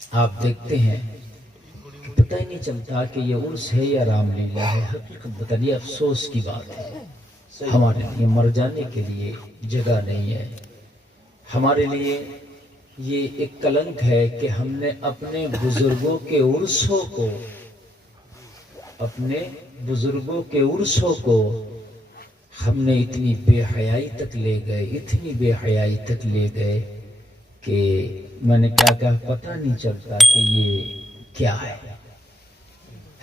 آپ دیکھتے ہیں کہ پتہ ہی نہیں چلتا کہ یہ عرس ہے یا رام لیلا ہے. حقیقت بتائیے افسوس کی بات ہے. ہمارے لیے مر جانے کے لیے جگہ نہیں ہے. ہمارے لیے یہ ایک کلنک ہے کہ ہم نے اپنے بزرگوں کے عرسوں کو ہم نے اتنی بے حیائی تک لے گئے کہ میں نے کیا کہا پتہ نہیں چلتا کہ یہ کیا ہے.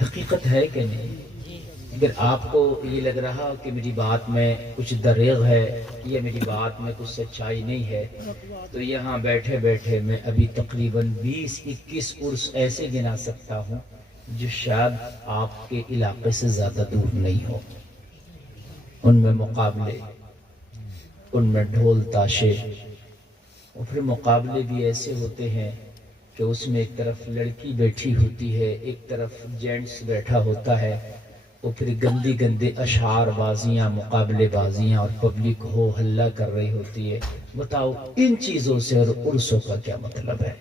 حقیقت ہے کہ نہیں؟ اگر آپ کو یہ لگ رہا کہ میری بات میں کچھ دریغ ہے یا میری بات میں کچھ سچائی نہیں ہے تو یہاں بیٹھے بیٹھے میں ابھی تقریباً 20-21 عرس ایسے گنا سکتا ہوں جو شاید آپ کے علاقے سے زیادہ دور نہیں ہو. ان میں مقابلے، ان میں ڈھول تاشے، اور پھر مقابلے بھی ایسے ہوتے ہیں کہ اس میں ایک طرف لڑکی بیٹھی ہوتی ہے، ایک طرف جینٹس بیٹھا ہوتا ہے، اور پھر گندی اشعار بازیاں، مقابلے بازیاں، اور پبلک ہو ہلہ کر رہی ہوتی ہے. بتاؤ ان چیزوں سے اور عرسوں کا کیا مطلب ہے؟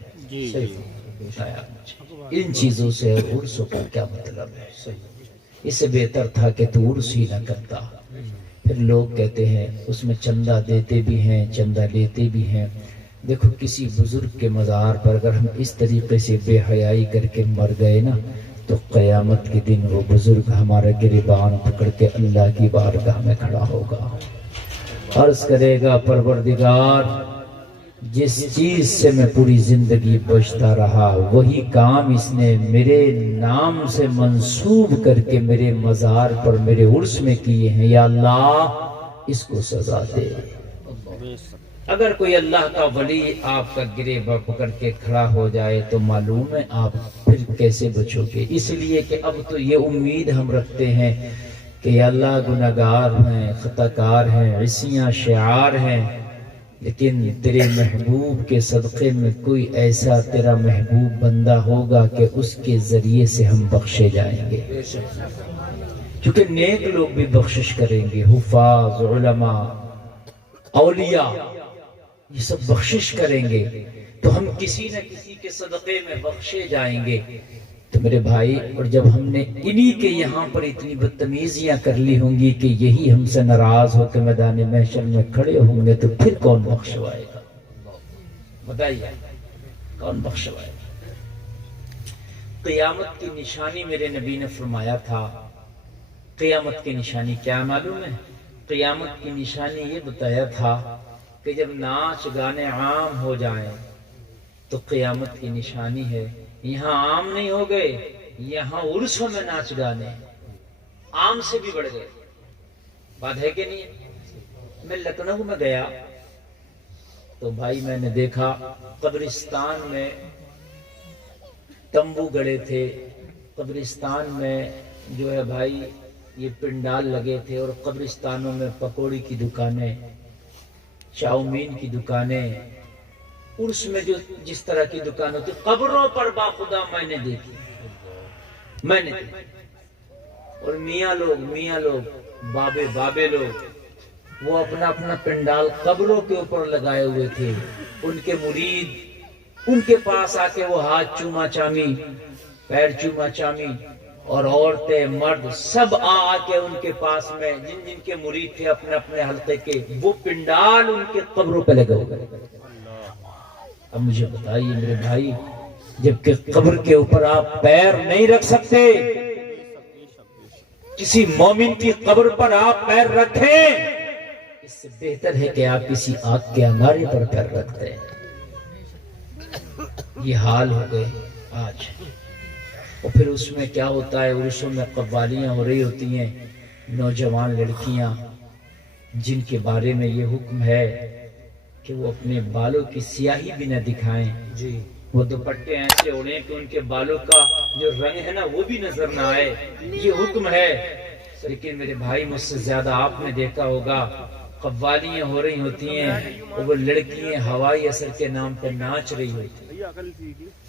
ان چیزوں سے اور عرسوں کا کیا مطلب ہے؟ اس سے بہتر تھا کہ تو عرس ہی نہ کرتا. پھر لوگ کہتے ہیں اس میں چندہ دیتے بھی ہیں، چندہ لیتے بھی ہیں. دیکھو کسی بزرگ کے مزار پر اگر ہم اس طریقے سے بے حیائی کر کے مر گئے نا تو قیامت کے دن وہ بزرگ ہمارا گریبان پکڑ کے اللہ کی بارگاہ میں کھڑا ہوگا، عرض کرے گا پروردگار جس چیز سے میں پوری زندگی بچتا رہا وہی کام اس نے میرے نام سے منسوب کر کے میرے مزار پر میرے عرس میں کیے ہیں، یا اللہ اس کو سزا دے. اگر کوئی اللہ کا ولی آپ کا گریباں پکڑ کے کھڑا ہو جائے تو معلوم ہے آپ پھر کیسے بچو گے. اس لیے کہ اب تو یہ امید ہم رکھتے ہیں کہ یا اللہ گناہگار ہیں، خطا کار ہیں، عصیاں شعار ہیں، لیکن تیرے محبوب کے صدقے میں کوئی ایسا تیرا محبوب بندہ ہوگا کہ اس کے ذریعے سے ہم بخشے جائیں گے. کیونکہ نیک لوگ بھی بخشش کریں گے، حفاظ، علماء، اولیاء، یہ سب بخشش کریں گے تو ہم کسی نہ کسی کے صدقے میں بخشے جائیں گے. تو میرے بھائی، اور جب ہم نے انہی کے یہاں پر اتنی بدتمیزیاں کر لی ہوں گی کہ یہی ہم سے ناراض ہو کے میدان محشر میں کھڑے ہوں گے تو پھر کون بخشوائے گا؟ بتائیے کون بخشوائے گا؟ قیامت کی نشانی میرے نبی نے فرمایا تھا. قیامت کی نشانی کیا معلوم ہے؟ قیامت کی نشانی یہ بتایا تھا کہ جب ناچ گانے عام ہو جائیں تو قیامت کی نشانی ہے. یہاں عام نہیں ہو گئے، یہاں عرسوں میں ناچ گانے عام سے بھی بڑھ گئے. بات ہے کہ نہیں؟ میں لکھنؤ میں گیا تو بھائی میں نے دیکھا قبرستان میں تمبو گڑے تھے، قبرستان میں جو ہے بھائی یہ پنڈال لگے تھے، اور قبرستانوں میں پکوڑی کی دکانیں، چاؤمین کی دکانیں، عرس میں جو جس طرح کی دکان ہوتی قبروں پر باخدا میں نے دیکھی. اور میاں لوگ بابے لوگ وہ اپنا پنڈال قبروں کے اوپر لگائے ہوئے تھے. ان کے مرید ان کے پاس آ کے وہ ہاتھ چوما چامی، پیر چوما چامی، اور عورتیں مرد سب آ کے ان کے پاس میں جن کے مرید تھے اپنے حلقے کے، وہ پنڈال ان کے قبروں پہ لگے ہوئے. اب مجھے بتائیے میرے بھائی، جبکہ قبر کے اوپر آپ پیر نہیں رکھ سکتے، کسی مومن کی قبر پر آپ پیر رکھیں، اس سے بہتر ہے کہ آپ کسی آگ کے انگارے پر پیر رکھ دیں. یہ حال ہو گئے آج. اور پھر اس میں کیا ہوتا ہے، عرسوں میں قوالیاں ہو رہی ہوتی ہیں، نوجوان لڑکیاں جن کے بارے میں یہ حکم ہے کہ وہ اپنے بالوں کی سیاہی بھی نہ دکھائیں، وہ دوپٹے ایسے اڑیں کہ ان کے بالوں کا جو رنگ ہے نا وہ بھی نظر نہ آئے، یہ حکم ہے. لیکن میرے بھائی مجھ سے زیادہ آپ نے دیکھا ہوگا قوالیاں ہو رہی ہوتی ہیں اور وہ لڑکیاں ہوائی اثر کے نام پر ناچ رہی ہوتی ہیں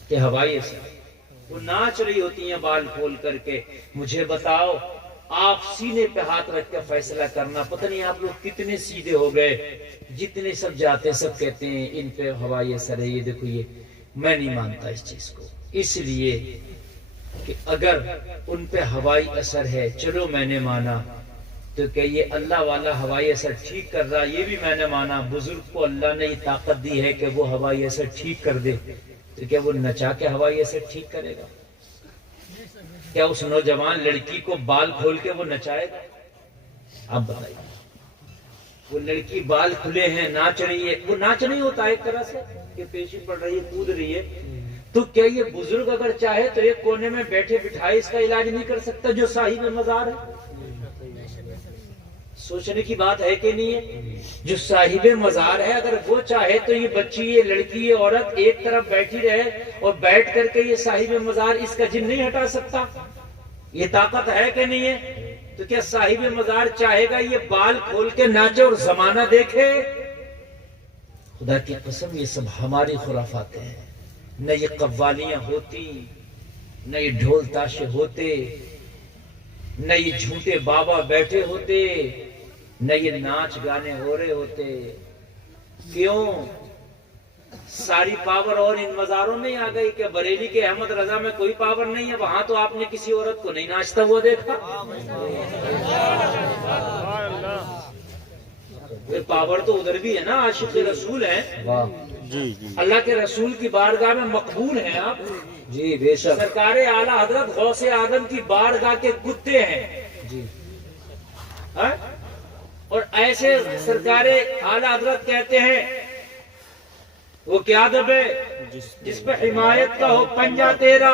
کہ ہوائی اثر، وہ ناچ رہی ہوتی ہیں بال کھول کر کے. مجھے بتاؤ، آپ سینے پہ ہاتھ رکھ کے فیصلہ کرنا، پتہ نہیں آپ لوگ کتنے سیدھے ہو گئے. جتنے سب جاتے سب کہتے ہیں ان پہ ہوائی اثر ہے، یہ دیکھو یہ میں نہیں مانتا اس چیز کو، اس لیے کہ اگر ان پہ ہوائی اثر ہے، چلو میں نے مانا، تو کہ یہ اللہ والا ہوائی اثر ٹھیک کر رہا، یہ بھی میں نے مانا، بزرگ کو اللہ نے یہ طاقت دی ہے کہ وہ ہوائی اثر ٹھیک کر دے، تو کیا وہ نچا کے ہوائی اثر ٹھیک کرے گا؟ کیا اس نوجوان لڑکی کو بال کھول کے وہ نچائے گا؟ آپ بتائیے، وہ لڑکی بال کھلے ہیں، ناچ رہی ہے، وہ ناچ نہیں ہوتا ایک طرح سے کہ پیشی پڑ رہی ہے، کود رہی ہے، تو کیا یہ بزرگ اگر چاہے تو ایک کونے میں بیٹھے بٹھائے اس کا علاج نہیں کر سکتا جو صاحب مزار ہے؟ سوچنے کی بات ہے کہ نہیں ہے؟ جو صاحب مزار ہے اگر وہ چاہے تو یہ بچی، یہ لڑکی، یہ عورت ایک طرف بیٹھی رہے اور بیٹھ کر کے یہ صاحب مزار اس کا جن نہیں ہٹا سکتا؟ یہ طاقت ہے کہ نہیں ہے؟ تو کیا صاحب مزار چاہے گا یہ بال کھول کے ناچے اور زمانہ دیکھے؟ خدا کی قسم یہ سب ہماری خرافات ہیں، نہ یہ قوالیاں ہوتی، نہ یہ ڈھول تاشے ہوتے، نہ یہ جھوٹے بابا بیٹھے ہوتے، نہ یہ ناچ گانے ہو رہے ہوتے۔ کیوں؟ ساری پاور اور ان مزاروں میں آ گئی کہ بریلی کے احمد رضا میں کوئی پاور نہیں ہے، وہاں تو آپ نے کسی عورت کو نہیں ناچتا ہوا دیکھا؟ پھر پاور تو ادھر بھی ہے نا، عاشق رسول ہیں، اللہ کے رسول کی بارگاہ میں مقبول ہیں آپ، جی بے شک، سرکار اعلیٰ حضرت غوث اعظم کی بارگاہ کے کتے ہیں جی، ہاں؟ اور ایسے سرکار اعلیٰ حضرت کہتے ہیں وہ کیا دب ہے جس پہ حمایت کا ہو پنجہ تیرا،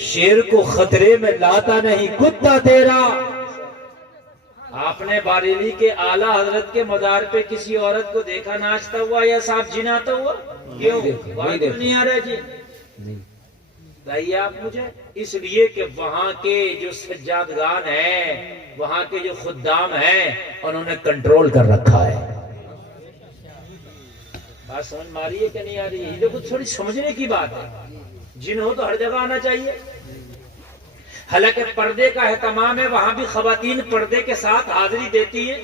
شیر کو خطرے میں لاتا نہیں کتا تیرا۔ آپ نے بریلی کے اعلیٰ حضرت کے مزار پہ کسی عورت کو دیکھا ناچتا ہوا یا صاحب جناتا ہوا؟ کیوں؟ بات نہیں آ رہا جی، بتائیے آپ مجھے۔ اس لیے کہ وہاں کے جو سجادگان ہیں، وہاں کے جو خدام ہیں، انہوں نے کنٹرول کر رکھا ہے۔ بات سمجھ میں آ رہی ہے کہ نہیں آ رہی ہے؟ یہ کچھ تھوڑی سمجھنے کی بات ہے۔ جن ہو تو ہر جگہ آنا چاہیے، حالانکہ پردے کا اہتمام ہے، وہاں بھی خواتین پردے کے ساتھ حاضری دیتی ہیں۔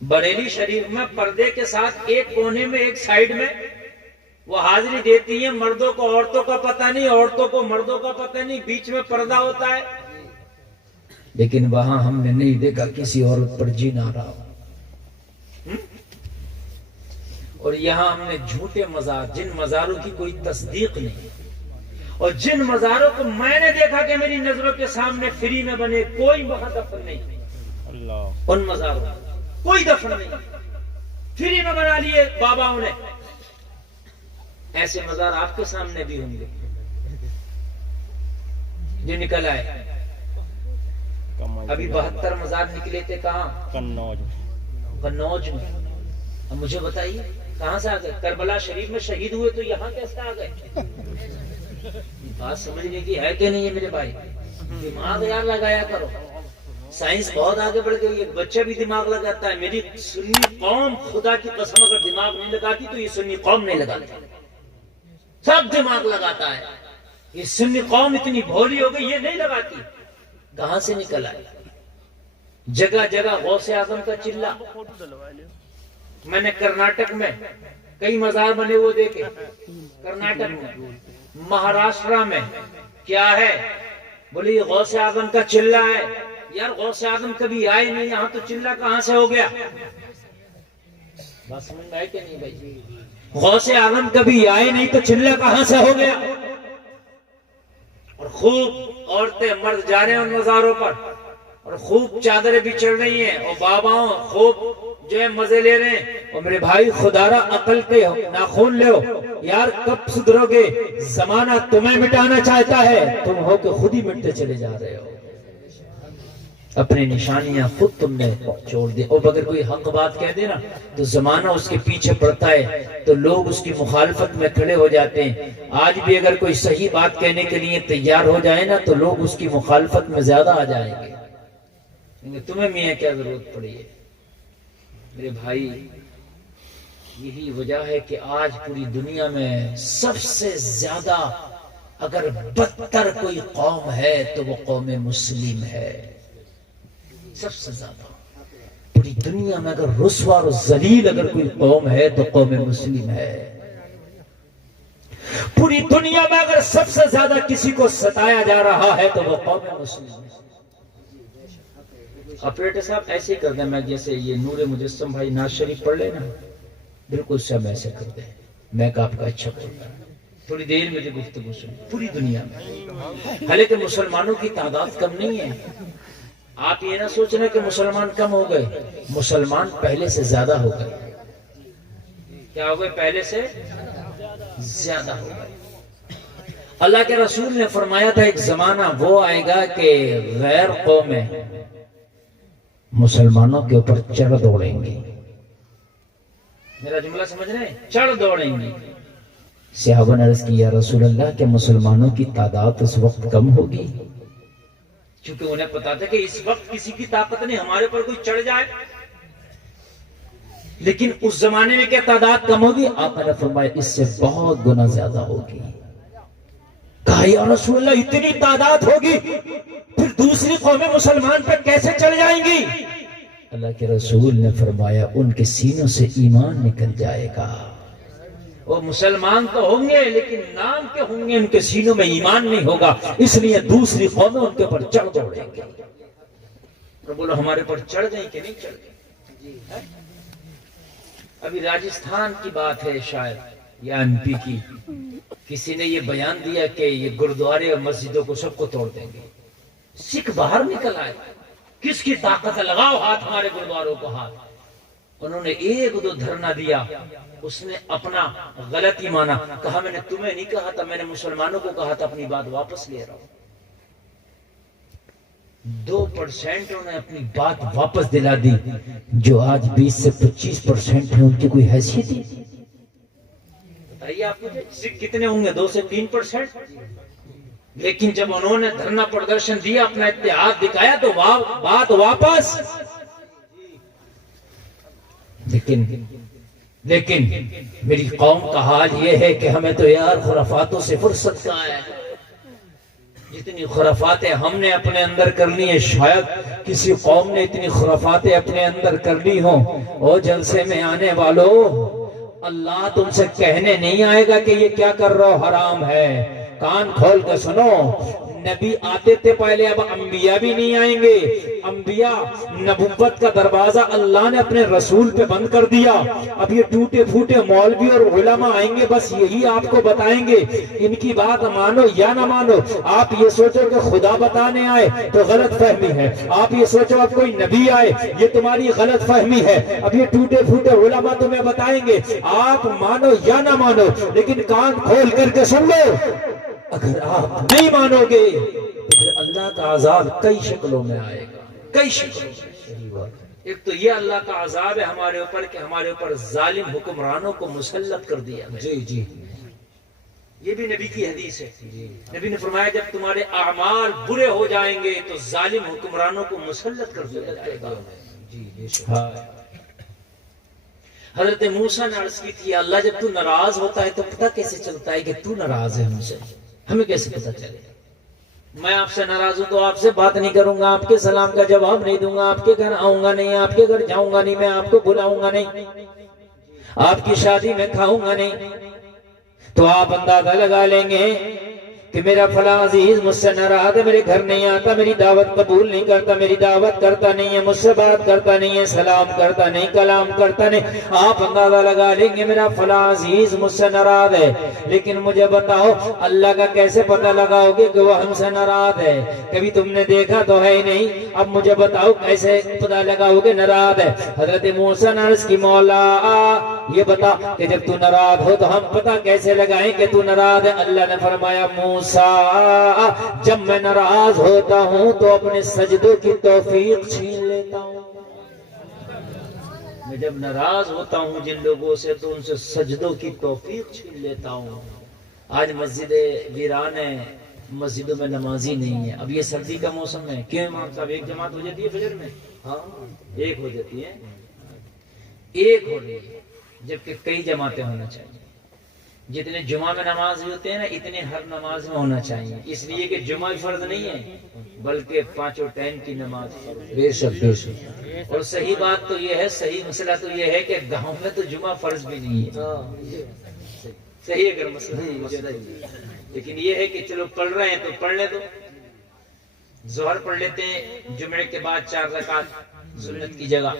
بریلی شریف میں پردے کے ساتھ ایک کونے میں، ایک سائیڈ میں وہ حاضری دیتی ہیں، مردوں کو عورتوں کا پتہ نہیں، عورتوں کو مردوں کا پتہ نہیں، بیچ میں پردہ ہوتا ہے۔ لیکن وہاں ہم نے نہیں دیکھا کسی عورت پر جن آ رہا۔ اور یہاں ہم نے جھوٹے مزار، جن مزاروں کی کوئی تصدیق نہیں، اور جن مزاروں کو میں نے دیکھا کہ میری نظروں کے سامنے فری میں بنے، کوئی وہاں دفن نہیں، ان مزاروں میں کوئی دفن نہیں، فری میں بنا لیے باباؤں نے۔ ایسے مزار آپ کے سامنے بھی ہوں گے جو نکل آئے۔ ابھی 72 مزار نکلے تھے، کہاں؟ قنوج میں۔ اب مجھے بتائیے کہاں سے آ گئے؟ کربلا شریف میں شہید ہوئے تو یہاں کیسے آ گئے؟ بات سمجھنے کی ہے کہ نہیں ہے میرے بھائی؟ دماغ یار لگایا کرو، سائنس بہت آگے بڑھ گئی ہے، بچہ بھی دماغ لگاتا ہے۔ میری سنی قوم خدا کی قسم اگر دماغ نہیں لگاتی تو یہ سنی قوم نہیں لگاتی، سب دماغ لگاتا ہے۔ یہ سنی قوم اتنی بھولی ہو گئی، یہ نہیں لگاتی۔ کہاں سے نکل آئے؟ جگہ جگہ غوث اعظم کا چلہ۔ میں نے کرناٹک میں کئی مزار بنے ہوئے دیکھے، کرناٹک میں، مہاراشٹرا میں کیا ہے؟ بولی غوث اعظم کا چلہ ہے۔ یار غوث اعظم کبھی آئے نہیں یہاں، تو چلہ کہاں سے ہو گیا؟ بس سمجھ میں آئے کہ نہیں بھائی؟ غوث اعظم کبھی آئے نہیں تو چلہ کہاں سے ہو گیا؟ اور خوب عورتیں مرد جا رہے ہیں ان مزاروں پر، اور خوب چادریں بھی چڑھ رہی ہیں، اور باباؤں خوب جو ہے مزے لے رہے ہیں۔ اور میرے بھائی خدارا عقل کے ناخون لے ہو یار، کب سدھرو گے؟ زمانہ تمہیں مٹانا چاہتا ہے، تم ہو کہ خود ہی مٹتے چلے جا رہے ہو۔ اپنی نشانیاں خود تم نے چھوڑ دی، اور اگر کوئی حق بات کہہ دے نا تو زمانہ اس کے پیچھے پڑتا ہے، تو لوگ اس کی مخالفت میں کھڑے ہو جاتے ہیں۔ آج بھی اگر کوئی صحیح بات کہنے کے لیے تیار ہو جائے نا تو لوگ اس کی مخالفت میں زیادہ آ جائیں گے۔ تمہیں میاں کیا ضرورت پڑی ہے میرے بھائی؟ یہی وجہ ہے کہ آج پوری دنیا میں سب سے زیادہ اگر بدتر کوئی قوم ہے تو وہ قوم مسلم ہے۔ سب سے زیادہ پوری دنیا میں اگر رسوا اور ذلیل اگر کوئی قوم ہے تو قوم مسلم ہے۔ پوری دنیا میں اگر سب سے زیادہ کسی کو ستایا جا رہا ہے تو وہ قوم مسلم ہے۔ آپریٹر صاحب ایسے ہی کر دیں، میں جیسے یہ نور مجسم بھائی ناز شریف پڑھ لے نا، بالکل سب ایسے کر دیں، میں آپ کا اچھا پڑھتا ہوں، تھوڑی دیر میں جو گفتگو سن پوری دنیا میں۔ حالانکہ مسلمانوں کی تعداد کم نہیں ہے، آپ یہ نہ سوچنا کہ مسلمان کم ہو گئے، مسلمان پہلے سے زیادہ ہو گئے۔ کیا ہو گئے؟ پہلے سے زیادہ ہو گئے۔ اللہ کے رسول نے فرمایا تھا ایک زمانہ وہ آئے گا کہ غیر قومیں مسلمانوں کے اوپر چڑھ دوڑیں گی۔ میرا جملہ سمجھ رہے ہیں؟ چڑھ دوڑیں گی۔ صحابہ نے عرض کی یا رسول اللہ کہ مسلمانوں کی تعداد اس وقت کم ہوگی؟ چونکہ انہیں پتا تھا کہ اس وقت کسی کی طاقت نہیں ہمارے پر کوئی چڑھ جائے، لیکن اس زمانے میں کیا تعداد کم ہوگی؟ آپ نے فرمایا اس سے بہت گنا زیادہ ہوگی۔ کہا یا رسول اللہ اتنی تعداد ہوگی پھر دوسری قومیں مسلمان پر کیسے چڑھ جائیں گی؟ اللہ کے رسول نے فرمایا ان کے سینوں سے ایمان نکل جائے گا۔ وہ مسلمان تو ہوں گے لیکن نام کے ہوں گے، ان کے سینوں میں ایمان نہیں ہوگا، اس لیے دوسری قومیں ان کے اوپر چڑھ دوڑیں گے۔ تو بولو ہمارے پر چڑھ گئی کہ نہیں چڑھ گئی؟ ابھی راجستھان کی بات ہے شاید یا ایم پی کی، کسی نے یہ بیان دیا کہ یہ گردوارے اور مسجدوں کو سب کو توڑ دیں گے۔ سکھ باہر نکل آئے، کس کی طاقت ہے؟ لگاؤ ہاتھ ہمارے گردواروں کو ہاتھ۔ انہوں نے ایک دو دھرنا دیا، اس نے اپنا غلطی مانا، کہا میں نے تمہیں نہیں کہا تھا، میں نے مسلمانوں کو کہا تھا، اپنی بات واپس لے رہا ہوں۔ 2% انہیں اپنی بات واپس دلا دی، جو آج 20 سے 25% ہے، ان کی کوئی حیثیت ہی بتائیے آپ مجھے، سکھ کتنے ہوں گے؟ 2 سے 3%۔ لیکن جب انہوں نے دھرنا پردرشن دیا، اپنا اتحاد دکھایا تو بات واپس۔ لیکن میری قوم کا حال یہ ہے کہ ہمیں تو یار خرافاتوں سے فرصت کہاں ہے۔ جتنی خرافاتیں ہم نے اپنے اندر کر لی ہیں، شاید کسی قوم نے اتنی خرافاتیں اپنے اندر کر لی ہوں۔ او جلسے میں آنے والوں، اللہ تم سے کہنے نہیں آئے گا کہ یہ کیا کر رہا ہو حرام ہے، کان کھول کے سنو۔ نبی آتے تھے پہلے، اب انبیاء بھی نہیں آئیں گے۔ انبیاء نبوت کا دروازہ اللہ نے اپنے رسول پہ بند کر دیا، اب یہ ٹوٹے پھوٹے مولوی اور علماء آئیں گے، بس یہی آپ کو بتائیں گے، ان کی بات مانو یا نہ مانو۔ آپ یہ سوچو کہ خدا بتانے آئے تو غلط فہمی ہے، آپ یہ سوچو اب کوئی نبی آئے، یہ تمہاری غلط فہمی ہے۔ اب یہ ٹوٹے پھوٹے علماء تمہیں بتائیں گے، آپ مانو یا نہ مانو، لیکن کان کھول کر کے سن لو، اگر آپ نہیں مانو گے تو پھر اللہ کا عذاب کئی شکلوں میں آئے گا، کئی شکلوں میں۔ ایک تو یہ اللہ کا عذاب ہے ہمارے اوپر کہ ہمارے اوپر ظالم حکمرانوں کو مسلط کر دیا گیا۔ جی یہ بھی نبی کی حدیث ہے، نبی نے فرمایا جب تمہارے اعمال برے ہو جائیں گے تو ظالم حکمرانوں کو مسلط کر دیا جائے گا۔ حضرت موسیٰ نے عرض کی تھی اللہ جب تو ناراض ہوتا ہے تو پتہ کیسے چلتا ہے کہ تو ناراض ہے ہم سے، ہمیں کیسے پتہ چلے؟ میں آپ سے ناراض ہوں تو آپ سے بات نہیں کروں گا، آپ کے سلام کا جواب نہیں دوں گا، آپ کے گھر آؤں گا نہیں، آپ کے گھر جاؤں گا نہیں، میں آپ کو بلاؤں گا نہیں، آپ کی شادی میں کھاؤں گا نہیں، تو آپ اندازہ لگا لیں گے کہ میرا فلاں عزیز مجھ سے ناراض ہے، میرے گھر نہیں آتا، میری دعوت قبول نہیں کرتا، میری دعوت کرتا نہیں ہے، مجھ سے بات کرتا نہیں ہے، سلام کرتا نہیں، کلام کرتا نہیں۔ آپ اندازہ لگا لیں گے میرا فلاں عزیز مجھ سے ناراض ہے، لیکن مجھے بتاؤ اللہ کا کیسے پتہ لگاؤ گے کہ وہ ہم سے ناراض ہے؟ کبھی تم نے دیکھا تو ہے ہی نہیں، اب مجھے بتاؤ کیسے پتہ لگاؤ گے ناراض ہے؟ حضرت موسیٰ نے عرض کی مولا یہ بتا کہ جب تو ناراض ہو تو ہم پتہ کیسے لگائیں کہ تو ناراض ہے؟ اللہ نے فرمایا موسیٰ جب میں ناراض ہوتا ہوں تو اپنے سجدوں کی توفیق چھین لیتا ہوں۔ میں جب ناراض ہوتا ہوں جن لوگوں سے تو ان سے سجدوں کی توفیق چھین لیتا ہوں۔ آج مسجد ویران ہے، مسجدوں میں نمازی نہیں ہے۔ اب یہ سردی کا موسم ہے، کیوں امام صاحب ایک جماعت ہو جاتی ہے فجر میں؟ ہاں ایک ہو جاتی ہے، ایک ہو رہی ہے، جبکہ کئی جماعتیں ہونا چاہیے۔ جتنے جمعہ میں نماز ہوتے ہیں نا اتنے ہر نماز میں ہونا چاہیے، اس لیے کہ جمعہ فرض نہیں ہے بلکہ 5 ٹائم کی نماز فرض ہے۔ بے شک بے شک۔ اور صحیح بات تو یہ ہے، صحیح مسئلہ تو یہ ہے کہ گاؤں میں تو جمعہ فرض بھی نہیں ہے، صحیح ہے اگر مسئلہ لیکن یہ ہے کہ چلو پڑھ رہے ہیں تو پڑھ لے دو. ظہر پڑھ لیتے ہیں جمعے کے بعد 4 رکعت سنت کی جگہ.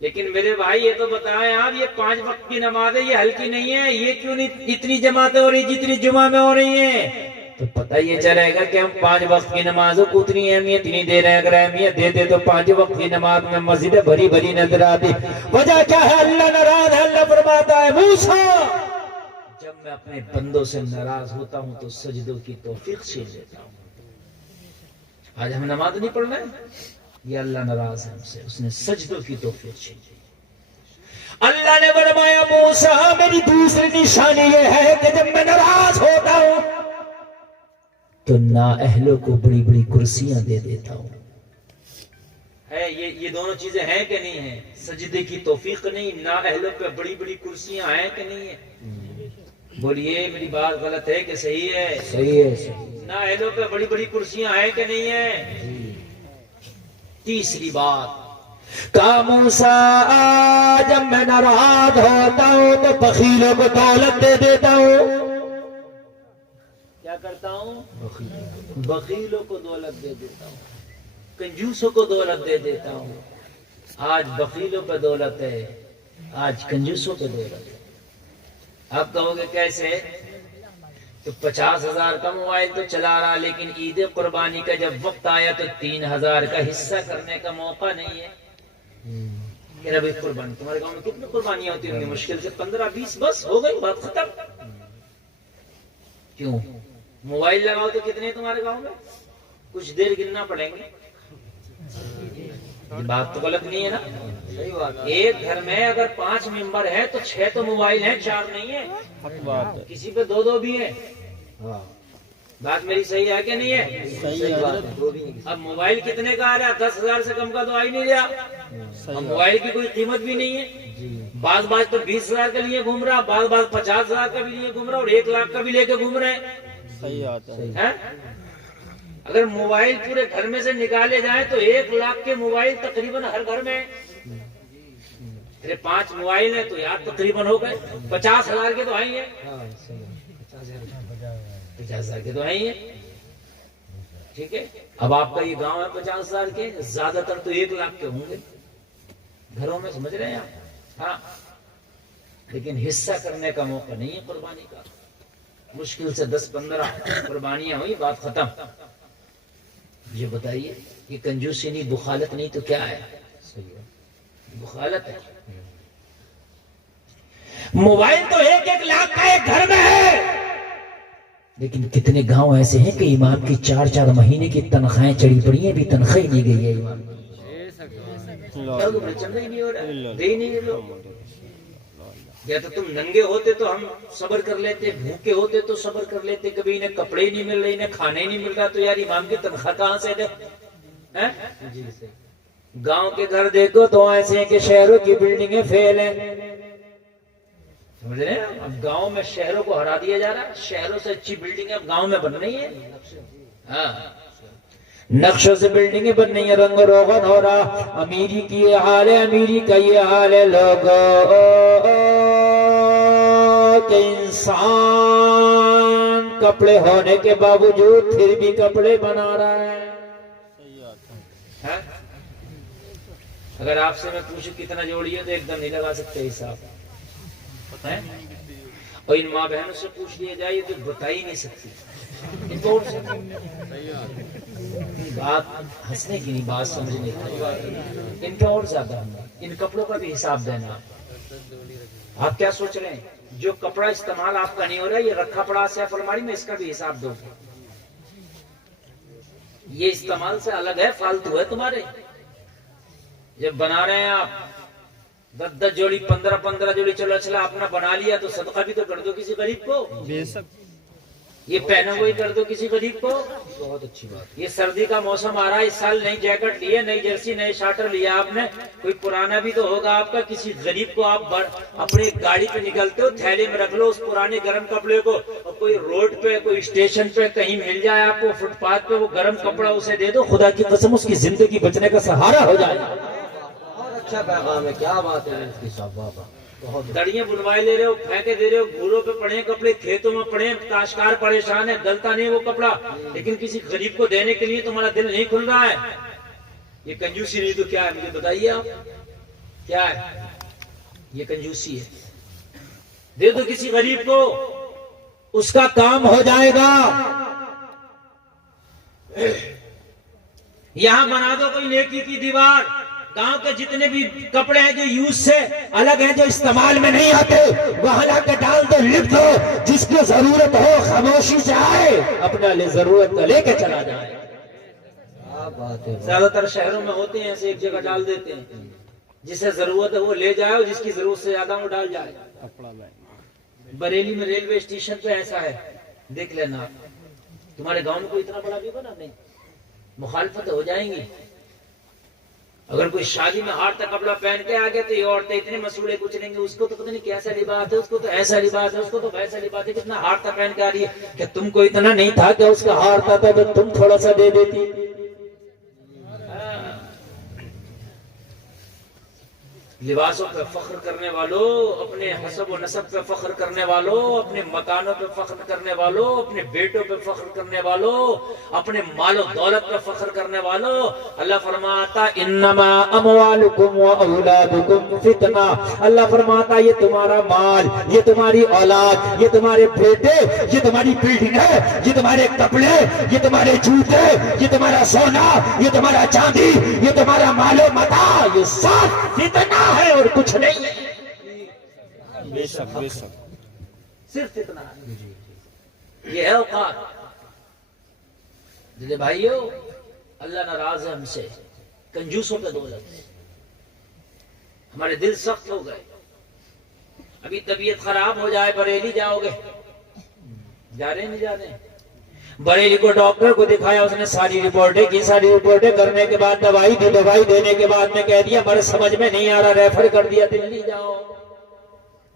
لیکن میرے بھائی یہ تو بتائیں آپ یہ 5 وقت کی نماز ہے یہ ہلکی نہیں ہے, یہ کیوں نہیں اتنی جماعتیں ہو رہی جتنی جمعہ میں ہو رہی ہیں؟ تو پتہ یہ چلے گا کہ ہم 5 وقت کی نمازوں کو اتنی اہمیت نہیں دے رہے ہیں. اگر اہمیت دے دے تو 5 وقت کی نماز میں مسجد بھری بھری نظر آتی. وجہ کیا ہے؟ اللہ ناراض ہے. اللہ فرماتا ہے موسیٰ جب میں اپنے بندوں سے ناراض ہوتا ہوں تو سجدوں کی توفیق چھین لیتا ہوں. آج ہم نماز نہیں پڑھ رہے ہیں, یہ اللہ ناراض ہے ہم سے, اس نے سجدوں کی توفیق چھین لی. اللہ نے فرمایا موسیٰ میری دوسری نشانی یہ ہے کہ جب میں ناراض ہوتا ہوں تو نااہلوں کو بڑی بڑی کرسیاں دے دیتا ہوں. ہے یہ دونوں چیزیں ہیں کہ نہیں ہیں؟ سجدے کی توفیق نہیں, نااہلوں پہ بڑی بڑی کرسیاں ہیں کہ نہیں ہیں؟ بولیے میری بات غلط ہے کہ صحیح ہے؟ صحیح ہے. نااہلوں پہ بڑی بڑی کرسیاں ہیں کہ نہیں ہیں؟ تیسری بات کہا موسیٰ جب میں ناراض ہوتا ہوں تو بخیلوں کو دولت دے دیتا ہوں. کیا کرتا ہوں؟ بخیلوں کو دولت دے دیتا ہوں, کنجوسوں کو دولت دے دیتا ہوں. آج بخیلوں پہ دولت ہے, آج کنجوسوں پہ دولت ہے. اب کہو گے کیسے؟ تو 50,000 کا موبائل تو چلا رہا, لیکن عید قربانی کا جب وقت آیا تو 3,000 کا حصہ کرنے کا موقع نہیں ہے. میرا بھی قربانی, تمہارے گاؤں میں کتنی قربانیاں ہوتی ہوں گی؟ مشکل سے 15-20, بس ہو گئی بات ختم. کیوں؟ موبائل لگاؤ تو کتنے ہیں تمہارے گاؤں میں؟ کچھ دیر گننا پڑیں گے. یہ بات تو غلط نہیں ہے نا؟ ایک گھر میں اگر 5 ممبر ہیں تو 6 تو موبائل ہیں, 4 نہیں ہے. کسی پہ 2 بھی ہیں. بات میری صحیح ہے کہ نہیں ہے؟ اب موبائل کتنے کا آ رہا ہے؟ 10,000 سے کم کا تو آ ہی نہیں رہا. اب موبائل کی کوئی قیمت بھی نہیں ہے. بعض تو 20,000 کے لیے گھوم رہا, بعض 50,000 کا بھی لیے گھوم رہا, اور 1 لاکھ کا بھی لے کے گھوم رہے ہیں. اگر موبائل پورے گھر میں سے نکالے جائیں تو 1 لاکھ کے موبائل تقریباً ہر گھر میں. 5 موبائل ہیں تو یار تقریباً ہو گئے 50,000 کے تو آئی ہیں. 50,000 کے تو آئی ہیں. ٹھیک ہے, اب آپ کا یہ گاؤں ہے 50,000 کے, زیادہ تر تو 1 لاکھ کے ہوں گے گھروں میں, سمجھ رہے ہیں آپ؟ ہاں, لیکن حصہ کرنے کا موقع نہیں ہے قربانی کا. مشکل سے 10-15 قربانیاں ہوئی, بات ختم. یہ بتائیے یہ کنجوسی نہیں, بخالت نہیں تو کیا ہے؟ بخالت ہے. موبائل تو 1-1 لاکھ کا ایک گھر میں ہے, لیکن کتنے گاؤں ایسے ہیں کہ امام کی 4-4 مہینے کی تنخواہیں چڑھی پڑی ہیں, بھی تنخواہ نہیں گئی ہے امام کی. چل نہیں ہو رہا, دے نہیں لوگ. یا تو تم ننگے ہوتے تو ہم صبر کر لیتے, بھوکے ہوتے تو صبر کر لیتے, کبھی انہیں کپڑے نہیں مل رہے, انہیں کھانے نہیں مل رہا, تو یار امام کی تنخواہ کہاں سے دے؟ گاؤں کے گھر دیکھو تو ایسے ہیں کہ شہروں کی بلڈنگیں فیل ہیں. سمجھ رہے ہیں؟ اب گاؤں میں شہروں کو ہرا دیا جا رہا ہے, شہروں سے اچھی بلڈنگیں اب گاؤں میں بن رہی ہیں. ہاں, نقشوں سے بلڈنگیں بن رہی ہیں, رنگ روغن ہو رہا. امیری کی یہ حال ہے, امیری کا یہ حال ہے لوگوں کہ انسان کپڑے ہونے کے باوجود پھر بھی کپڑے بنا رہا ہے. اگر آپ سے میں پوچھوں کتنا جوڑی ہے تو ایک دم نہیں لگا سکتے حساب, اور ان ماں بہنوں سے پوچھ لیا جائے تو بتا ہی نہیں سکتی. بات ہنسنے کی نہیں, بات سمجھنے کی. ان کا اور زیادہ ہونا, ان کپڑوں کا بھی حساب دینا. آپ کیا سوچ رہے ہیں جو کپڑا استعمال آپ کا نہیں ہو رہا, یہ رکھا پڑا سیف الماری میں, اس کا بھی حساب دو. یہ استعمال سے الگ ہے, فالتو ہے تمہارے. جب بنا رہے ہیں آپ 10 جوڑی 15 جوڑی, چلو اچھلا اپنا بنا لیا تو صدقہ بھی تو کر دو کسی غریب کو. بے شک یہ پہنا وہی کر دو کسی غریب کو. بہت اچھی بات. یہ سردی کا موسم آ رہا ہے, اس سال نئی جیکٹ لی ہے, نئی جرسی, نئی شارٹر لیا آپ نے, کوئی پرانا بھی تو ہوگا آپ کا. کسی غریب کو آپ اپنے گاڑی پہ نکلتے ہو, تھیلے میں رکھ لو اس پرانے گرم کپڑے کو, اور کوئی روڈ پہ کوئی اسٹیشن پہ کہیں مل جائے آپ کو فٹ پاتھ پہ, وہ گرم کپڑا اسے دے دو, خدا کی قسم اس کی زندگی بچنے کا سہارا ہو جائے. اچھا پیغام ہے, کیا بات ہے. دڑیاں بنوائے لے رہے ہو، پھینکے دے رہے ہو، گھوروں پہ پڑے ہیں کپڑے، کھیتوں میں پڑے ہیں، کاشتکار پریشان ہے، گلتا نہیں وہ کپڑا، لیکن کسی غریب کو دینے کے لیے تمہارا دل نہیں کھل رہا ہے. یہ کنجوسی نہیں تو کیا ہے؟ مجھے بتائیے آپ کیا ہے؟ یہ کنجوسی ہے. دے دو کسی غریب کو، اس کا کام ہو جائے گا. یہاں بنا دو کوئی نیکی کی دیوار، گاؤں کے جتنے بھی کپڑے ہیں جو یوز سے الگ ہیں، جو استعمال میں نہیں آتے، وہاں لا کے ڈال دو، لکھ دو جس کو ضرورت ہو خاموشی سے آئے، اپنا لے ضرورت کا لے کے چلا جائے. زیادہ تر شہروں میں ہوتے ہیں ایسے، ایک جگہ ڈال دیتے ہیں، جسے ضرورت ہے وہ لے جائے اور جس کی ضرورت سے زیادہ وہ ڈال جائے. بریلی میں ریلوے اسٹیشن پہ ایسا ہے، دیکھ لینا. تمہارے گاؤں میں کوئی اتنا بڑا بھی بنا نہیں، مخالفت ہو جائیں گی. اگر کوئی شادی میں ہار تک کپڑا پہن کے آگے تو یہ عورتیں اتنے مسئولے کچھ لیں گے، اس کو تو پتہ نہیں کیسا لباس ہے، اس کو تو ایسا لباس ہے، اس کو تو ویسا لباس ہے، کتنا ہار تک پہن کے آ رہی ہے. کہ تم کو اتنا نہیں تھا کہ اس کا ہار تھا تو تم تھوڑا سا دے دیتی. لباسوں پہ فخر کرنے والوں، اپنے حسب و نسب پہ فخر کرنے والوں، اپنے مکانوں پہ فخر کرنے والوں، اپنے بیٹوں پہ فخر کرنے والوں، اپنے مال و دولت پہ فخر کرنے والوں، اللہ فرماتا انما اموالکم و اولادکم فتنہ. اللہ فرماتا یہ تمہارا مال، یہ تمہاری اولاد، یہ تمہارے بیٹے، یہ تمہاری بلڈنگ ہے، یہ تمہارے کپڑے، یہ تمہارے جوتے، یہ تمہارا سونا، یہ تمہارا چاندی، یہ تمہارا مال و متاع، یہ سب فتنہ ہے اور کچھ نہیں ہے. بے شک بے شک. صرف اتنا ہے. یہ ہے اوقات. دل بھائیو، اللہ ناراض ہے ہم سے، کنجوسوں پہ دولت. ہمارے دل سخت ہو گئے. ابھی طبیعت خراب ہو جائے بریلی جاؤ گے، جا رہے ہیں نہیں جا رہے ہیں؟ بریلی کو ڈاکٹر کو دکھایا، اس نے ساری رپورٹیں کی، ساری رپورٹیں کرنے کے بعد دوائی دی، دوائی دینے کے بعد میں کہہ دیا ہمارے سمجھ میں نہیں آ رہا، ریفر کر دیا دلی جاؤ.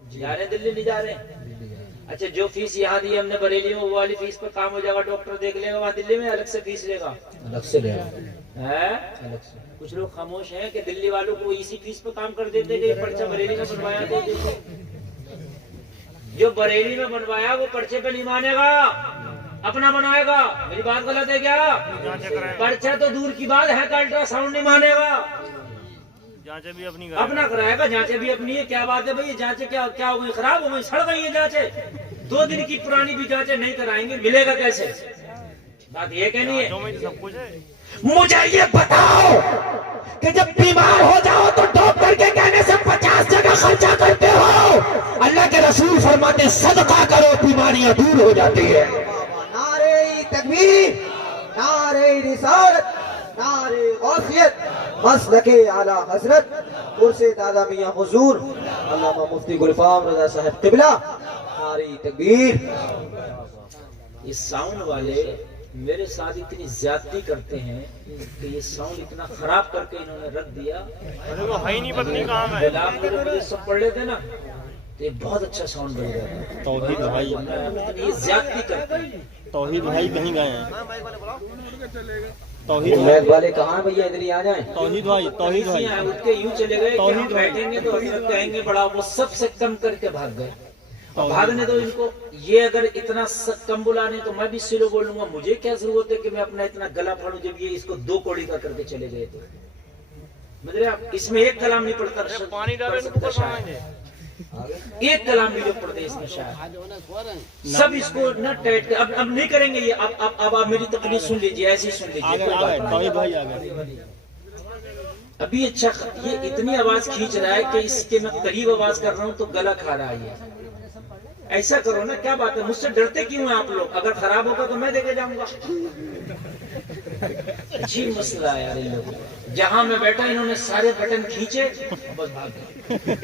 جا رہے دلی نہیں جا رہے؟ اچھا جو فیس یہاں دی ہم نے بریلی میں، وہ والی فیس پر کام ہو جائے گا، ڈاکٹر دیکھ لے گا، وہاں دلی میں الگ سے فیس لے گا. الگ سے لے ہے کچھ لوگ خاموش ہیں کہ دلی والوں کو اسی فیس پہ کام کر دیتے کہ یہ پرچہ بریلی میں بنوایا دیتے. جو بریلی میں بنوایا وہ پرچے پہ نہیں مانے گا، اپنا بنائے گا. میری بات غلط ہے کیا؟ پرچہ تو دور کی بات ہے کہ الٹرا ساؤنڈ نہیں مانے گا، جانچیں بھی اپنی اپنا کرائے گا. جانچیں بھی اپنی ہے. کیا بات ہے بھائی؟ جانچیں کیا ہو گئی؟ خراب ہو گئی، سڑ گئی ہیں جانچیں. 2 دن کی پرانی بھی جانچیں نہیں کرائیں گے، ملے گا کیسے؟ بات یہ کہنی ہے. سب کچھ ہے. مجھے یہ بتاؤ کہ جب بیمار ہو جاؤ تو ڈاکٹر کے کہنے سے 50 جگہ خرچہ کرتے ہو. اللہ کے رسول فرماتے ہیں صدقہ کرو بیماریاں دور ہو جاتی ہے. نعرہ تکبیر، نعرہ رسالت، نعرہ غوثیت، مسلک اعلی حضرت قرص دادا میاں حضور علامہ مفتی گلفام رضا صاحب قبلہ. نعرہ تکبیر. یہ ساؤنڈ والے میرے ساتھ اتنی زیادتی کرتے ہیں کہ یہ ساؤنڈ اتنا خراب کر کے انہوں نے رکھ دیا. ارے وہ ہے ہی نہیں، پتہ نہیں کہاں ہے. بلال میرے مجھے سب پڑھ لیتے نا تو یہ بہت اچھا ساؤنڈ بن گیا. توحید بھائی، یہ زیادتی کرتے ہیں. توحید بھائی کہیں گئے ہیں. توحید عمید والے کہاں ہیں بھیا؟ ادھر ہی آ جائیں. توحید بھائی، توحید بھائی. یہاں اٹھ کے یوں چلے گئے کہ ہم بیٹھیں گے تو حضرت کہیں گے بڑا، وہ سب سے کم کر کے بھاگ گئے. اور بھاگنے دو ان کو. یہ اگر اتنا کم بلانے تو میں بھی سلو بولوں گا. مجھے کیا ضرورت ہے کہ میں اپنا اتنا گلا پھاڑوں جب یہ اس کو 2 کوڑی کا کر کے چلے گئے تو. مجھے اس میں ایک کلام نہیں پڑتا. پانی ڈالے ان کو پڑھائیں گے. ایک کلام بھی جو پڑھتے ہیں اس میں شاید سب اس کو نہ ٹائٹ کر. اب نہیں کریں گے یہ. اب آپ میری تقریر سن لیجیے، ایسی سن لیجیے. توحید بھائی آ گئے. ابھی اچھا یہ اتنی آواز کھینچ رہا ہے کہ اس کے میں قریب آواز کر رہا ہوں تو گلا کھا رہا ہے. یہ ایسا کرو نا، کیا بات ہے؟ مجھ سے ڈرتے کیوں ہیں آپ لوگ؟ اگر خراب ہوگا تو میں دے کے جاؤں گا. عجیب مسئلہ ہے یار ان لوگوں. جہاں میں بیٹھا انہوں نے سارے بٹن کھینچے، بس بھاگ گئے.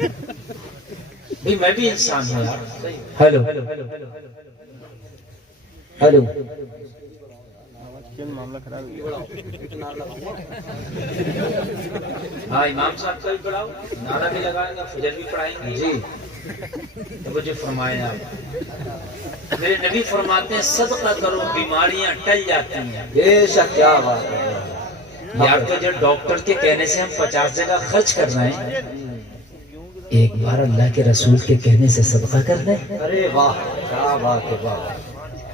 بھئی میں بھی انسان ہوں یار. Hello hello. معاملہ خراب ہاں امام صاحب کا بھی پڑھاؤ، نعرہ بھی لگائیں گے، فجر بھی پڑھائیں گے. جی مجھے فرمائیں آپ. میرے نبی فرماتے ہیں صدقہ کرو بیماریاں ٹل جاتی ہیں. بے شک. کیا بات ہے یار تو جو ڈاکٹر کے کہنے سے ہم 50 جگہ خرچ کر رہے ہیں، ایک بار اللہ کے رسول کے کہنے سے صدقہ کر لیں. ارے واہ کیا بات ہے واہ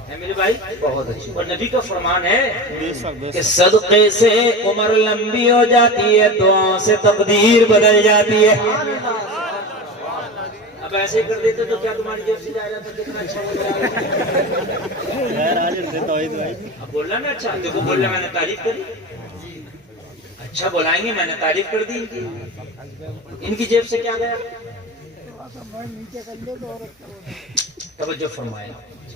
ہے میرے بھائی. بہت اچھی اور نبی کا فرمان ہے بے شک بے کہ شک صدقے سے عمر لمبی ہو جاتی ہے, دعاؤں سے تقدیر بدل جاتی ہے. اب ایسے کر دیتے تو کیا تمہاری جیب سے جائے جاتا, کتنا اچھا ہو جائے. غیر حاضر سے توحید بھائی. اب بولنا نا اچھا, دیکھو بولنا میں نے تعریف کری, اچھا بلائیں گے, میں نے تعریف کر دی. ان کی جیب سے کیا گیا؟ توجہ فرمایا,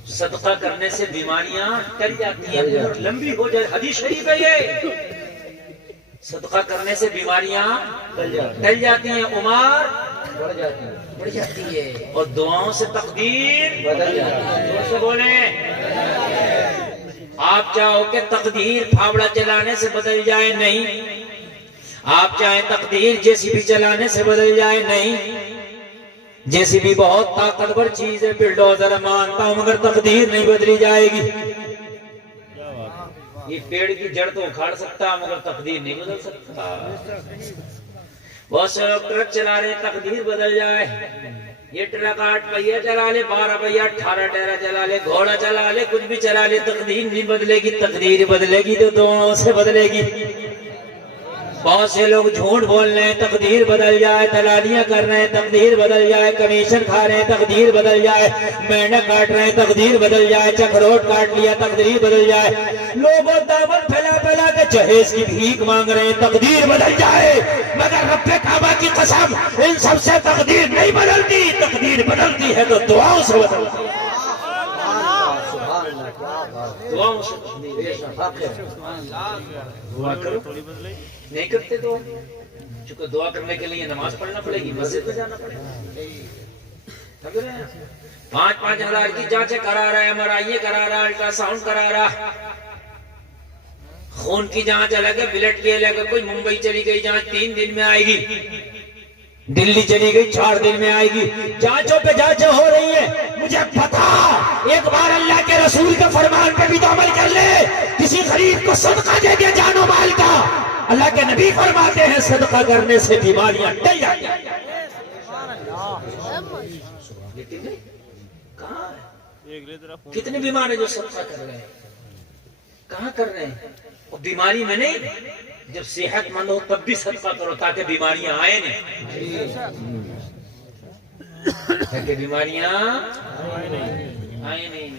صدقہ کرنے سے بیماریاں ٹل جاتی ہیں, عمر لمبی ہو جائے. حدیث شریف ہے یہ, صدقہ کرنے سے بیماریاں ٹل جاتی ہیں, عمر بڑھ جاتی ہے, اور دعاؤں سے تقدیر بدل جاتی ہے. زور سے بولیں. آپ چاہو کہ تقدیر پھاوڑا چلانے سے بدل جائے, نہیں. آپ چاہیں تقدیر JCB چلانے سے بدل جائے, نہیں. JCB بہت طاقتور چیز ہے, بلڈوزر مانتا ہوں, مگر تقدیر نہیں بدلی جائے گی. یہ پیڑ کی جڑ تو اکھاڑ سکتا مگر تقدیر نہیں بدل سکتا. بہت سے لوگ ٹرک چلا رہے, تقدیر بدل جائے. یہ ٹرک 8 پہیہ چلا لے, 12 پہیہ 18 ٹیرا چلا لے, گھوڑا چلا لے, کچھ بھی چلا لے, تقدیر نہیں بدلے گی. تقدیر بدلے گی تو دعاؤں سے بدلے گی. بہت سے لوگ جھوٹ بول رہے ہیں, تقدیر بدل جائے. دلالیاں کر رہے ہیں, تقدیر بدل جائے. کمیشن کھا رہے ہیں, تقدیر بدل جائے. مینڈک کاٹ رہے ہیں, تقدیر بدل جائے. چکروٹ کاٹ لیا, تقدیر بدل جائے. لوگ دامن پھیلا پھیلا کے جہیز کی بھیک مانگ رہے ہیں, تقدیر بدل جائے. مگر رب کعبہ کی قسم, ان سب سے تقدیر نہیں بدلتی. تقدیر بدلتی ہے تو دعاؤں سے بدلتی ہے. سبحان اللہ کیا بات ہے. دعاؤں سے تقدیر. بے شک حق ہے. دعا کرو, نہیں کرتے تو چونکہ دعا کرنے کے لیے نماز پڑھنا پڑے گی, مسجد میں جانا پڑے گا. 5-5 ہزار کی جانچیں کرا رہا ہے, MRI کرا رہا, الٹرا ساؤنڈ کرا رہا, خون کی جانچ الگ ہے, بلڈ کی الگ ہے. کوئی ممبئی چلی گئی جانچ 3 دن میں آئے گی, دلی چلی گئی 4 دن میں آئے گی. جانچوں پہ جانچیں ہو رہی ہیں. مجھے پتا, ایک بار اللہ کے رسول کے فرمان پہ بھی تو عمل کر لے. کسی غریب کو صدقہ دے دے جان و مال کا. اللہ کے نبی فرماتے ہیں صدقہ کرنے سے بیماریاں ٹل جاتی ہیں. لیکن کہاں ہے؟ کتنے بیمار ہیں جو صدقہ کر رہے ہیں, کہاں کر رہے ہیں؟ اور بیماری میں نہیں, جب صحت مند ہو تب بھی صدقہ کرو تاکہ بیماریاں آئے نہیں. تاکہ بیماریاں آئے نہیں.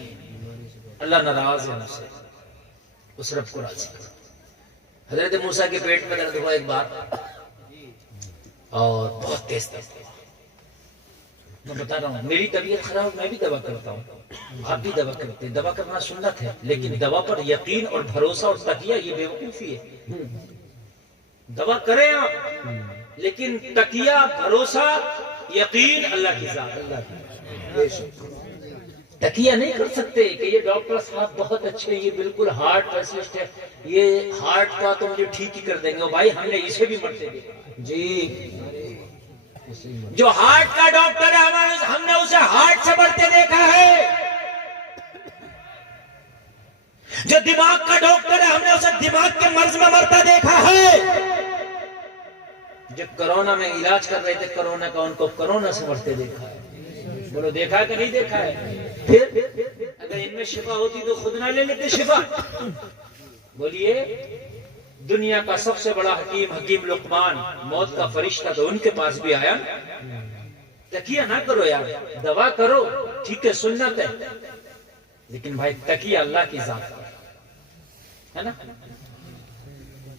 اللہ ناراض ہے مجھ سے, اس رب کو راضی کرو. حضرت موسیٰ کے پیٹ میں درد ہوا ایک بار, اور بہت تیز درد ہوا. میں بتا رہا ہوں, میری طبیعت خراب, میں بھی دوا کرتا ہوں, آپ بھی دوا کرتے ہیں. دوا کرنا سنت ہے, لیکن دوا پر یقین اور بھروسہ اور تقیہ یہ بیوقوفی ہے. دوا کریں آپ, لیکن تقیہ, بھروسہ, یقین اللہ کی ذات. تقیہ نہیں کر سکتے کہ یہ ڈاکٹر صاحب بہت اچھے, یہ بالکل ہارٹ اسپیشلسٹ ہے, یہ ہارٹ کا تو مجھے ٹھیک ہی کر دیں گے. بھائی ہم نے اسے بھی مرتے دیکھا جی. جو ہارٹ کا ڈاکٹر ہے ہم نے اسے ہارٹ سے مرتے دیکھا ہے. جو دماغ کا ڈاکٹر ہے ہم نے اسے دماغ کے مرض میں مرتا دیکھا ہے. جو کرونا میں علاج کر رہے تھے کرونا کا, ان کو کرونا سے مرتے دیکھا ہے. بولو دیکھا ہے کہ نہیں دیکھا ہے؟ پھر اگر ان میں شفا ہوتی تو خود نہ لے لیتے شفا. بولیے, دنیا کا سب سے بڑا حکیم لقمان, موت کا فرشتہ تو ان کے پاس بھی آیا. تقیہ نہ کرو یار, دوا کرو ٹھیک ہے, سنت ہے, لیکن بھائی تقیہ اللہ کی ذات ہے نا.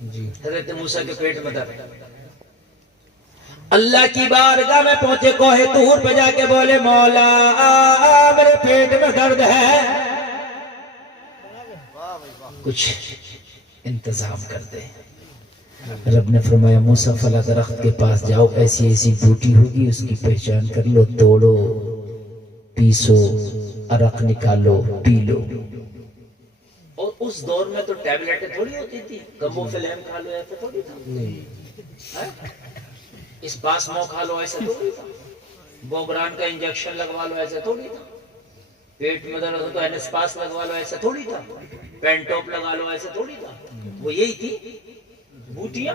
جی حضرت موسیٰ کے پیٹ میں درد, اللہ کی بارگاہ میں پہنچے, کوہ طور پہ جا کے بولے مولا میرے پیٹ میں درد ہے, کچھ انتظام کر دے. رب نے فرمایا موسیٰ فلاں درخت کے پاس جاؤ, ایسی ایسی بوٹی ہوگی, اس کی پہچان کر لو, توڑو, پیسو, عرق نکالو, پی لو. اور اس دور میں تو ٹیبلٹیں تھوڑی ہوتی تھی, کمبو فلیم کھا لو ایسا تھوڑی تھا, اس پاس مو کھا لو ایسا تھوڑی تھا, بوبران کا انجیکشن لگوا لو ایسا تھوڑی تھا, پیٹ میں درد ہو تو انسپاس لگوا لو ایسا تھوڑی تھا, پینٹوپ لگا لو ایسا تھوڑی تھا. وہ یہی تھی بوٹیاں.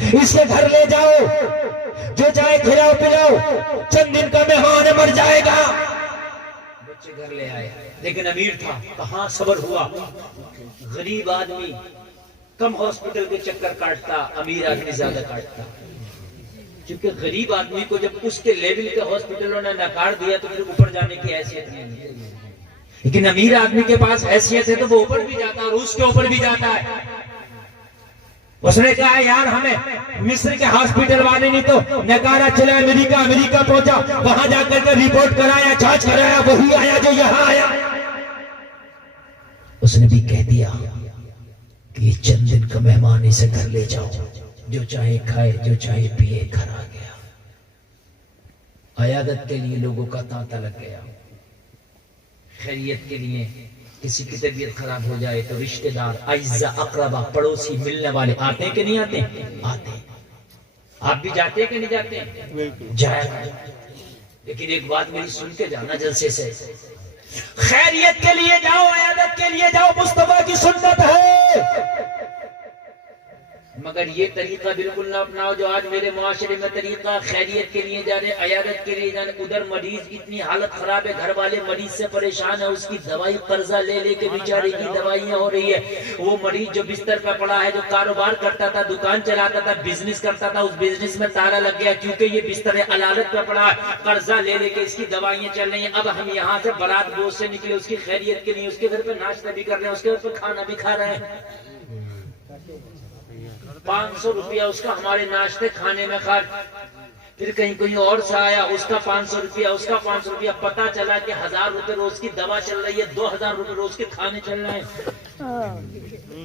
اس کے گھر لے جاؤ، جو چاہے کھلاؤ پلاؤ، چند دن کا مہمان ہے، مر جائے گا۔ بچے گھر لے آئے، لیکن امیر تھا، کہاں صبر ہوا۔ غریب آدمی کم ہاسپٹل کے چکر کاٹتا، امیر آدمی زیادہ کاٹتا، کیونکہ غریب آدمی کو جب اس کے لیول کے ہاسپٹلوں نے نکار دیا تو پھر اوپر جانے کی حیثیت نہیں ہے، لیکن امیر آدمی کے پاس حیثیت ہے تو وہ اوپر بھی جاتا ہے اور اس کے اوپر بھی جاتا ہے۔ اس نے کہا یار ہمیں مصر کے ہاسپٹل والے نہیں تو نکارا چلا امریکہ پہنچا، وہاں جا کر کے رپورٹ کرایا، جانچ کرایا، وہی آیا جو یہاں آیا۔ اس نے بھی کہہ دیا کہ یہ چند دن کا مہمان اسے گھر لے جاؤ، جو چاہے کھائے جو چاہے پیے، گھر آ گیا۔ عیادت کے لیے لوگوں کا تانتا لگ گیا، خیریت کے لیے کسی کی طبیعت خراب ہو جائے تو رشتہ دار، اعزاء، اقربا، پڑوسی، ملنے والے آتے کہ نہیں آتے؟ آتے۔ آپ بھی جاتے کہ نہیں جاتے؟ جایا۔ لیکن ایک بات میری سن کے جانا جلسے سے، خیریت کے لیے جاؤ، عیادت کے لیے جاؤ، مصطفیٰ کی سنت ہے، مگر یہ طریقہ بالکل نہ اپناؤ جو آج میرے معاشرے میں طریقہ، خیریت کے لیے جانے، عیادت کے لیے جانے، ادھر مریض اتنی حالت خراب ہے، گھر والے مریض سے پریشان ہے، اس کی دوائی قرضہ لے لے کے بیچارے کی دوائیاں ہو رہی ہے۔ وہ مریض جو بستر پہ پڑا ہے، جو کاروبار کرتا تھا، دکان چلاتا تھا، بزنس کرتا تھا، اس بزنس میں تالا لگ گیا کیونکہ یہ بستر علالت پہ پڑا ہے، قرضہ لے لے کے اس کی دوائیاں چل رہی ہیں۔ اب ہم یہاں سے برات بوجھ سے نکلے، اس کی خیریت کے لیے، اس کے گھر پہ ناشتہ بھی کر رہے ہیں، اس کے گھر پہ کھانا بھی کھا رہے ہیں۔ 500 روپیہ اس کا ہمارے ناشتے کھانے میں خرچ، پھر کہیں اور سے آیا، اس کا 500 روپیہ، اس کا 500 روپیہ، پتا چلا کہ 1000 روپے روز کی دوا چل رہی ہے، 2000 روپے روز کے کھانے چل رہے ہیں۔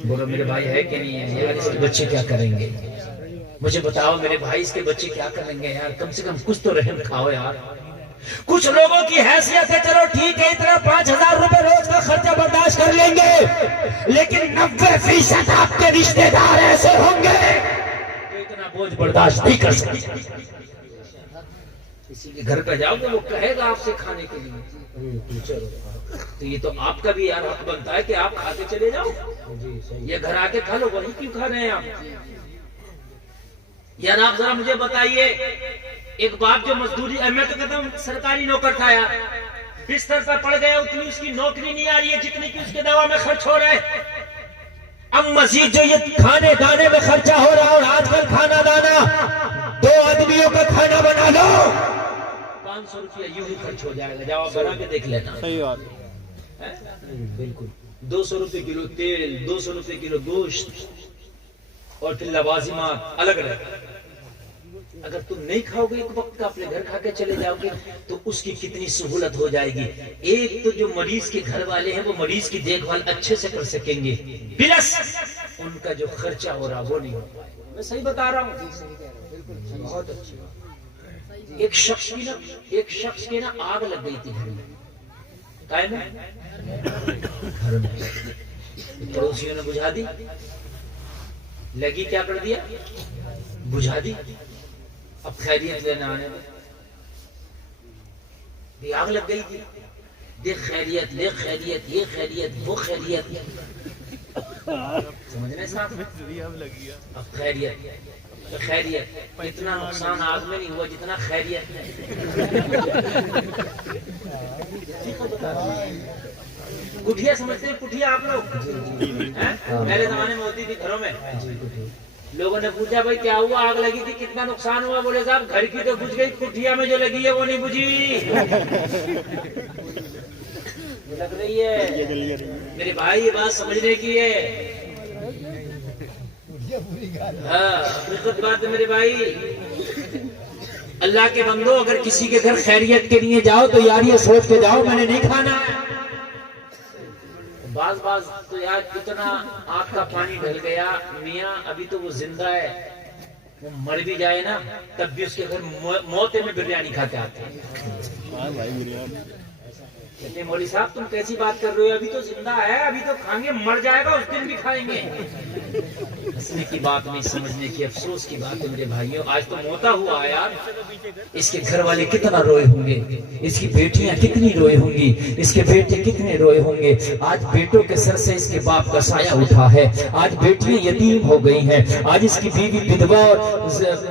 بولو میرے بھائی ہے کہ نہیں ہے یار؟ اس کے بچے کیا کریں گے؟ مجھے بتاؤ میرے بھائی، اس کے بچے کیا کریں گے یار؟ کم سے کم کچھ تو رحم کھاؤ یار۔ کچھ لوگوں کی حیثیت ہے، چلو ٹھیک ہے اتنا 5000 روپے روز کا خرچہ برداشت کر لیں گے، لیکن 90% آپ کے رشتہ دار ایسے ہوں گے جو اتنا بوجھ برداشت نہیں کر سکتے۔ کسی کے گھر پہ جاؤ گے، وہ کہے گا آپ سے کھانے کے لیے، تو یہ تو آپ کا بھی یار حق بنتا ہے کہ آپ کھاتے چلے جاؤ۔ یہ گھر آ کے کھا لو، وہی کیوں کھا رہے ہیں آپ؟ یار آپ ذرا مجھے بتائیے، ایک باپ جو مزدوری، میں تو کہتا ہوں سرکاری نوکر تھا یار، بستر پر پڑ گیا، اتنی اس کی نوکری نہیں آ رہی ہے جتنی کہ اس کے دوا میں خرچ ہو رہا ہے۔ اب مزید جو یہ کھانے دانے میں خرچہ ہو رہا ہے، اور آج کل کھانا دانا 2 آدمیوں کا کھانا بنا لو، 500 روپیہ یوں ہی خرچ ہو جائے گا، جاؤ بنا کے دیکھ لینا۔ صحیح بات ہے، بالکل 200 روپے کلو تیل، 200 روپے کلو گوشت، اور پھر لوازمات الگ رہے۔ اگر تم نہیں کھاؤ گے ایک وقت کا، اپنے گھر کھا کے چلے جاؤ گے تو اس کی کتنی سہولت ہو جائے گی۔ ایک تو جو مریض کے گھر والے ہیں وہ مریض کی دیکھ بھال اچھے سے کر سکیں گے، پلس ان کا جو خرچہ ہو رہا وہ نہیں ہو پائے گا۔ میں صحیح بتا رہا ہوں؟ بہت اچھی بات۔ ایک شخص کی نا آگ لگ گئی تھی گھر میں، کائے میں گھر میں، پڑوسیوں نے بجھا دی، لگی کیا کر دیا؟ بجھا دی۔ اب خیریت لینا آنے میں آگ لگ گئی تھی، دیکھ خیریت، لے خیریت، یہ خیریت، وہ خیریت، سمجھنے صاحب؟ اب خیریت اتنا نقصان آگ میں نہیں ہوا جتنا خیریت میں۔ کٹھیا سمجھتے ہیں؟ کٹھیا آپ لوگ پہلے زمانے میں ہوتی تھی گھروں میں۔ لوگوں نے پوچھا بھائی کیا ہوا، آگ لگی تھی، کتنا نقصان ہوا؟ بولے صاحب گھر کی تو بجھ گئی، کٹھیا میں جو لگی ہے وہ نہیں بجھی۔ لگ رہی ہے میرے بھائی، یہ بات سمجھنے کی ہے، ہاں حقیقت بات ہے میرے بھائی۔ اللہ کے بندو، اگر کسی کے گھر خیریت کے لیے جاؤ تو یار یہ سوچ کے جاؤ میں نے نہیں کھانا ہے۔ بعض تو یار کتنا آنکھ کا پانی ڈل گیا، میاں ابھی تو وہ زندہ ہے، وہ مر بھی جائے نا تب بھی اس کے گھر موتے میں بریانی کھا کے آتے ہیں۔ کہتے ہیں مولوی صاحب تم کیسی بات کر رہے ہو، ابھی تو زندہ ہے، ابھی تو کھائیں گے، مر جائے گا اس دن بھی کھائیں گے۔ ہنسنے کی بات نہیں، سمجھنے کی، افسوس کی بات ہے میرے بھائیوں. آج تو موتا ہوا ہے یار. اس کے گھر والے کتنا روئے ہوں گے، اس کی بیٹیاں کتنی روئے ہوں گی، اس کے بیٹے کتنے روئے ہوں گے. آج بیٹوں کے سر سے اس کے باپ کا سایہ اٹھا ہے. آج بیٹیاں یتیم ہو گئی ہیں. آج اس کی بیوی بدوا اور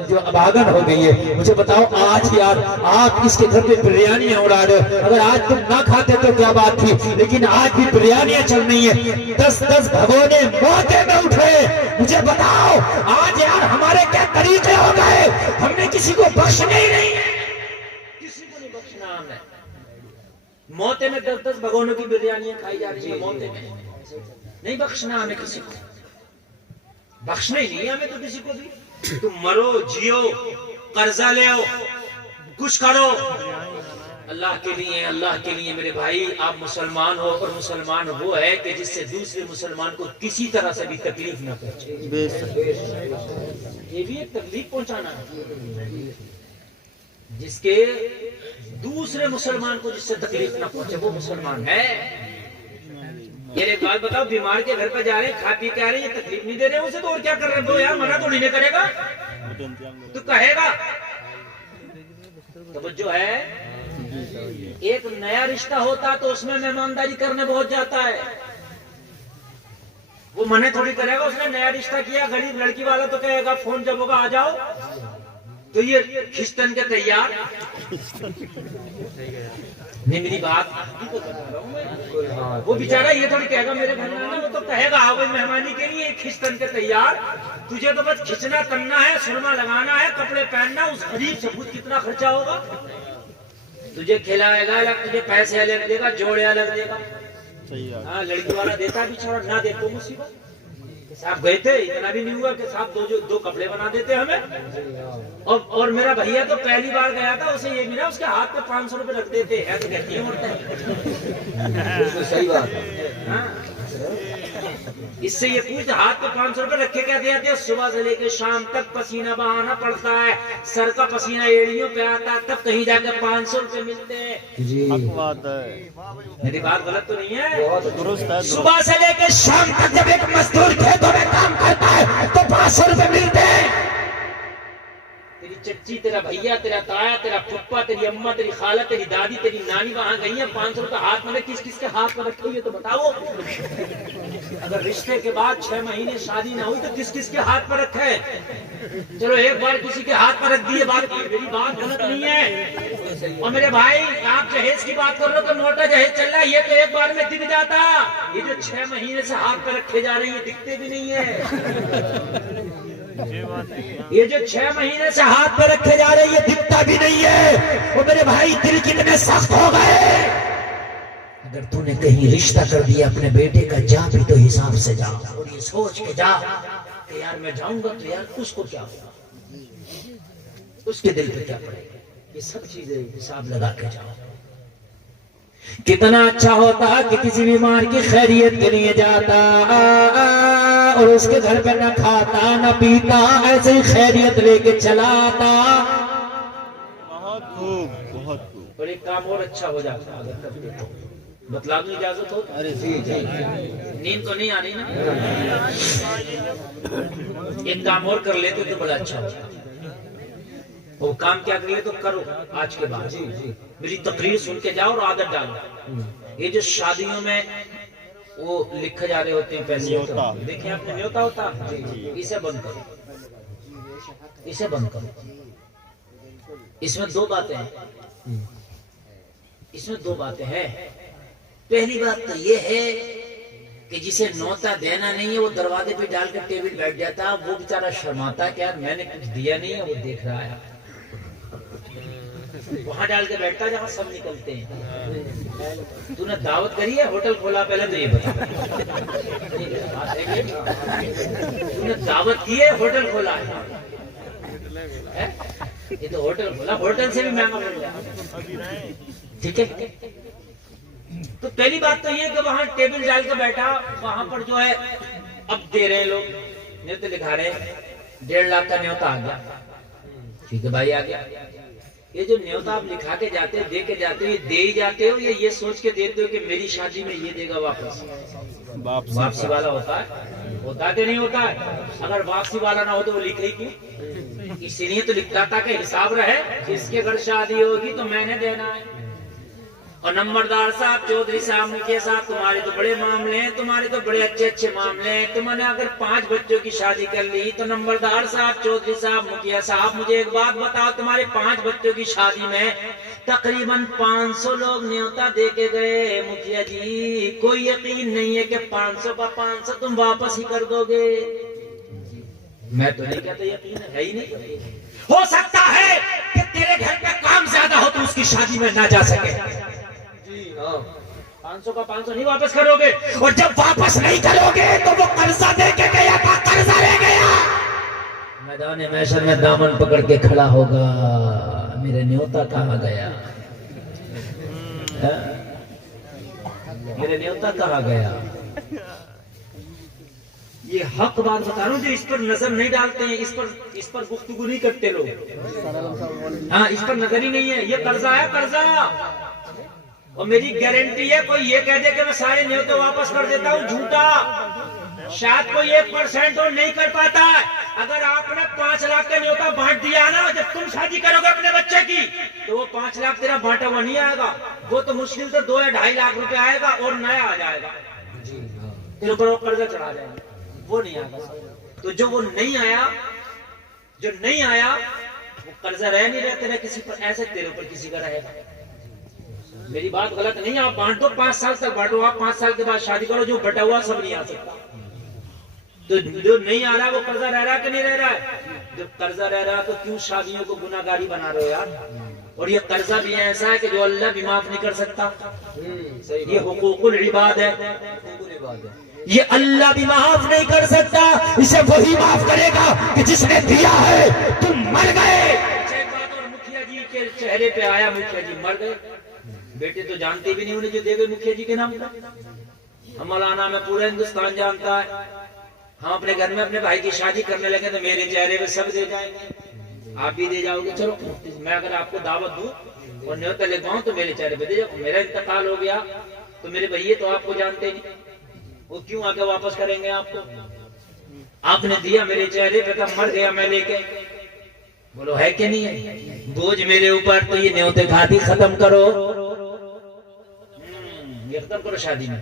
جو اباگن ہو گئی ہے. مجھے بتاؤ آج یار آپ اس کے گھر پہ بریانیاں اڑا رہے ہو. اگر آج تم نہ کھاتے تو کیا بات تھی، لیکن آج بھی بریانیاں چل رہی ہیں. 10 بھگونے موتے میں اٹھے. مجھے بتاؤ آج یار ہمارے کیا طریقے ہو گئے. ہم نے کسی کو بخشنا ہی نہیں ہے، کسی کو نہیں بخشنا. ہمیں موتے میں 10 بھگونوں کی بریانیاں کھائی جا رہی ہیں. موتے میں نہیں بخشنا ہمیں کسی کو، بخشنا ہی نہیں ہمیں تو کسی کو بھی. تم مرو جیو، قرضہ لے آؤ، کچھ کرو اللہ کے لیے. اللہ کے لیے میرے بھائی آپ مسلمان ہو، اور مسلمان وہ ہے کہ جس سے دوسرے مسلمان کو کسی طرح سے بھی تکلیف نہ پہنچے. یہ بھی ایک تکلیف پہنچانا ہے. جس کے دوسرے مسلمان کو جس سے تکلیف نہ پہنچے وہ مسلمان ہے. یہ ایک بات بتاؤ، بیمار کے گھر پہ جا رہے ہیں، کھا پی کے آ رہے ہیں، یہ تکلیف نہیں دے رہے ہیں اسے تو اور کیا کر رہے ہیں وہ یار. منع تو نہیں کرے گا تو کہے گا. توجہ ہے. ایک نیا رشتہ ہوتا تو اس میں مہمانداری کرنے بہت جاتا ہے. وہ منع تھوڑی کرے گا. اس نے نیا رشتہ کیا، غریب لڑکی والا تو کہے گا فون جب ہوگا آ جاؤ. تو یہ کھچتن کے تیار نہیں. میری بات وہ بیچارہ یہ تھوڑی کہے گا میرے گھر میں آنا. وہ تو کہے گا آؤ مہمانی کے لیے کھچتن کے تیار. تجھے تو بس کھچنا کرنا ہے، سرما لگانا ہے، کپڑے پہننا. اس غریب سے پوچھ کتنا خرچہ ہوگا. تجھے کھلائے گا الگ، تجھے پیسے الگ دے گا، جوڑے الگ دے گا. ہاں لڑکی والا دیتا بھی چھوڑا، نہ دے تو مصیبت. صاحب گئے تھے اتنا بھی نہیں ہوا کہ صاحب دو کپڑے بنا دیتے ہمیں. اور میرا بھیا تو پہلی بار گیا تھا، اسے یہ ملا اس کے ہاتھ پہ 500 روپے رکھ دیتے ہیں. تو کہتی ہے صحیح بات ہے. اس سے یہ پوچھ ہاتھ پہ 500 روپے رکھے کیا دیتے. صبح سے لے کے شام تک پسینہ بہانا پڑتا ہے، سر کا پسینہ ایڑیوں پہ آتا ہے، تب کہیں جا کے 500 روپے ملتے ہیں. میری بات غلط تو نہیں ہے؟ صبح سے لے کے شام تک جب ایک مزدور کھیتوں میں کام کرتا ہے تو 500 روپے ملتے ہیں. تیری چچی، تیرا بھیا، تیرا تایا، تیرا پھپھا، تیری اماں، تیری خالہ، تیری دادی، تیری نانی وہاں گئی ہیں. 500 روپے ہاتھ میں کس کس کے ہاتھ میں رکھی ہوئی ہے تو بتاؤ. اگر رشتے کے بعد 6 مہینے شادی نہ ہوئی تو کس کس کے ہاتھ پر رکھے. چلو ایک بار کسی کے ہاتھ پر رکھ دیے بات. میری بات غلط نہیں ہے. اور میرے بھائی آپ جہیز کی بات کر رہے ہو تو موٹا جہیز چل رہا ہے، یہ تو ایک بار میں دکھ جاتا. یہ جو 6 مہینے سے ہاتھ پہ رکھے جا رہے ہیں یہ دکھتے بھی نہیں ہے. یہ جو 6 مہینے سے ہاتھ پہ رکھے جا رہے ہیں یہ دکھتا بھی نہیں ہے. اور میرے بھائی دل کتنے سخت ہو گئے. اگر تو نے کہیں رشتہ کر دیا اپنے بیٹے کا، جا بھی تو حساب سے جا، اور یہ سوچ کے جا کہ یار میں جاؤں گا تو یار اس کو کیا ہوگا، اس کے دل پہ کیا پڑے گا. یہ سب چیزیں حساب لگا کے جاؤ. کتنا اچھا ہوتا کہ کسی بیمار کی خیریت کے لیے جاتا اور اس کے گھر پہ نہ کھاتا نہ پیتا، ایسے ہی خیریت لے کے چلا آتا. بہت خوب، بہت خوب. اور ایک کام اور اچھا ہو جاتا اگر کر دے تو. بتلا دوں اجازت ہو؟ نیند تو نہیں آ رہی نا. ایک کام اور کر لیتے تو بڑا اچھا ہوتا. وہ کام کیا کر لے تو کرو آج کے بعد. میری تقریر سن کے جاؤ اور عادت ڈالو. یہ جو شادیوں میں وہ لکھے جا رہے ہوتے ہیں پیسے، دیکھیں آپ نے نیوتا ہوتا، اسے بند کرو، اسے بند کرو. اس میں 2 باتیں ہیں. اس میں 2 باتیں ہیں. پہلی بات تو یہ ہے کہ جسے نوتا دینا نہیں ہے وہ دروازے پہ ڈال کے ٹیبل بیٹھ جاتا. وہ بیچارہ شرماتا کہ یار میں نے کچھ دیا نہیں ہے، وہ دیکھ رہا ہے. وہاں ڈال کے بیٹھتا جہاں سب نکلتے ہیں. تو نے دعوت کری ہے، ہوٹل کھولا، پہلے تو یہ بتا. تو نے دعوت کی ہے، ہوٹل کھولا ہے. یہ تو ہوٹل کھولا، ہوٹل سے بھی مہنگا پڑ جائے. ٹھیک ہے. تو پہلی بات تو یہ کہ وہاں ٹیبل ڈال کے بیٹھا، وہاں پر جو ہے اب دے رہے ہیں لوگ، نیوتے لکھا رہے ہیں. 1.5 لاکھ کا نیوتا آ گیا. ٹھیک ہے بھائی آ گیا. یہ جو نیوتا آپ لکھا کے جاتے ہو، دے کے جاتے ہو، یہ دے ہی جاتے ہو یا یہ سوچ کے دیتے ہو کہ میری شادی میں یہ دے گا واپس؟ واپسی والا ہوتا ہے. ہوتا کہ نہیں ہوتا ہے؟ اگر واپسی والا نہ ہو تو وہ لکھے کیوں؟ اسی لیے تو لکھتا تھا کہ حساب رہے، جس کے گھر شادی ہوگی تو میں نے دینا ہے۔ اور نمبردار صاحب، چودھری صاحب، مکھیا صاحب، تمہارے تو بڑے معاملے ہیں، تمہارے تو بڑے اچھے اچھے معاملے ہیں، تم نے اگر 5 بچوں کی شادی کر لی تو نمبردار صاحب، چودھری صاحب، مکھیا صاحب، مجھے ایک بات بتاؤ، تمہارے 5 بچوں کی شادی میں تقریباً 500 لوگ نیوتا دے کے گئے، مکھیا جی کوئی یقین نہیں ہے کہ 500 کا 500 تم واپس ہی کر دو گے؟ میں تو نہیں کہتا یقین ہے ہی نہیں۔ ہو سکتا ہے کہ تیرے گھر پہ کام زیادہ ہو تو اس کی شادی میں نہ جا سکے، 500 کا 500 نہیں واپس کرو گے، اور جب واپس نہیں کرو گے تو وہ قرضہ دے کے گیا تھا، قرضہ رہ گیا، میدان محشر میں دامن پکڑ کے کھڑا ہوگا، میرے نیوتا کہاں گیا؟ میرے نیوتا کہاں گیا؟ یہ حق بات بتا رہا ہوں، جو اس پر نظر نہیں ڈالتے ہیں، اس پر گفتگو نہیں کرتے لوگ، ہاں اس پر نظر ہی نہیں ہے۔ یہ قرضہ ہے، قرضہ، اور میری گارنٹی ہے کوئی یہ کہہ دے کہ میں سارے نیوتے واپس کر دیتا ہوں، جھوٹا، شاید کوئی 1% اور نہیں کر پاتا ہے۔ اگر آپ نے 5 لاکھ کا نیوتا بانٹ دیا نا، جب تم شادی کرو گے اپنے بچے کی تو وہ 5 لاکھ تیرا بانٹا ہوا نہیں آئے گا، وہ تو مشکل سے 2 یا 2.5 لاکھ روپے آئے گا اور نیا آ جائے گا، تیرے اوپر وہ قرضہ چڑھا جائے گا، وہ نہیں آئے گا۔ تو جو وہ نہیں آیا وہ قرضہ رہ نہیں رہتے رہے کسی پر، ایسے تیرے اوپر کسی کا رہے گا۔ میری بات غلط نہیں، آپ بانٹ دو، 5 سال تک بانٹو، آپ 5 سال کے بعد شادی کرو، جو بٹا ہوا سب نہیں آ سکتا۔ تو جو نہیں آ رہا ہے وہ قرضہ رہ رہا ہے کہ نہیں رہ رہا ہے؟ جب قرضہ رہ رہا ہے تو کیوں شادیوں کو گناہگاری بنا رہے ہو یار؟ اور یہ قرضہ بھی ایسا ہے کہ جو اللہ بھی معاف نہیں کر سکتا، یہ حقوق العباد ہے، یہ اللہ بھی معاف نہیں کر سکتا، اسے وہی معاف کرے گا کہ جس نے دیا ہے۔ تم مر گئے، ایک بات اور مکھیا جی کے چہرے پہ آیا، مکھیا جی مر گئے، بیٹے تو جانتے بھی نہیں انہیں جو دے گئے مکھیا جی کے نام کا۔ ہم مولانا میں پورا ہندوستان جانتا ہے، ہم اپنے گھر میں اپنے بھائی کی شادی کرنے لگے تو میرے چہرے پہ سب دے جائیں گے، آپ بھی دے جاؤ گے، چلو میں اگر آپ کو دعوت دوں اور نیوتا لکھواؤں تو میرے چہرے پہ دے جاؤ۔ میرا انتقال ہو گیا تو میرے بھائی تو آپ کو جانتے نہیں، وہ کیوں آ کے واپس کریں گے آپ کو؟ آپ نے دیا میرے چہرے پہ، تب مر گیا میں لے کے، بولو ہے کہ نہیں ہے؟ بوجھ میرے اوپر، تو یہ نیوتے کھاتی ختم کرو، یہ ختم کرو شادی میں،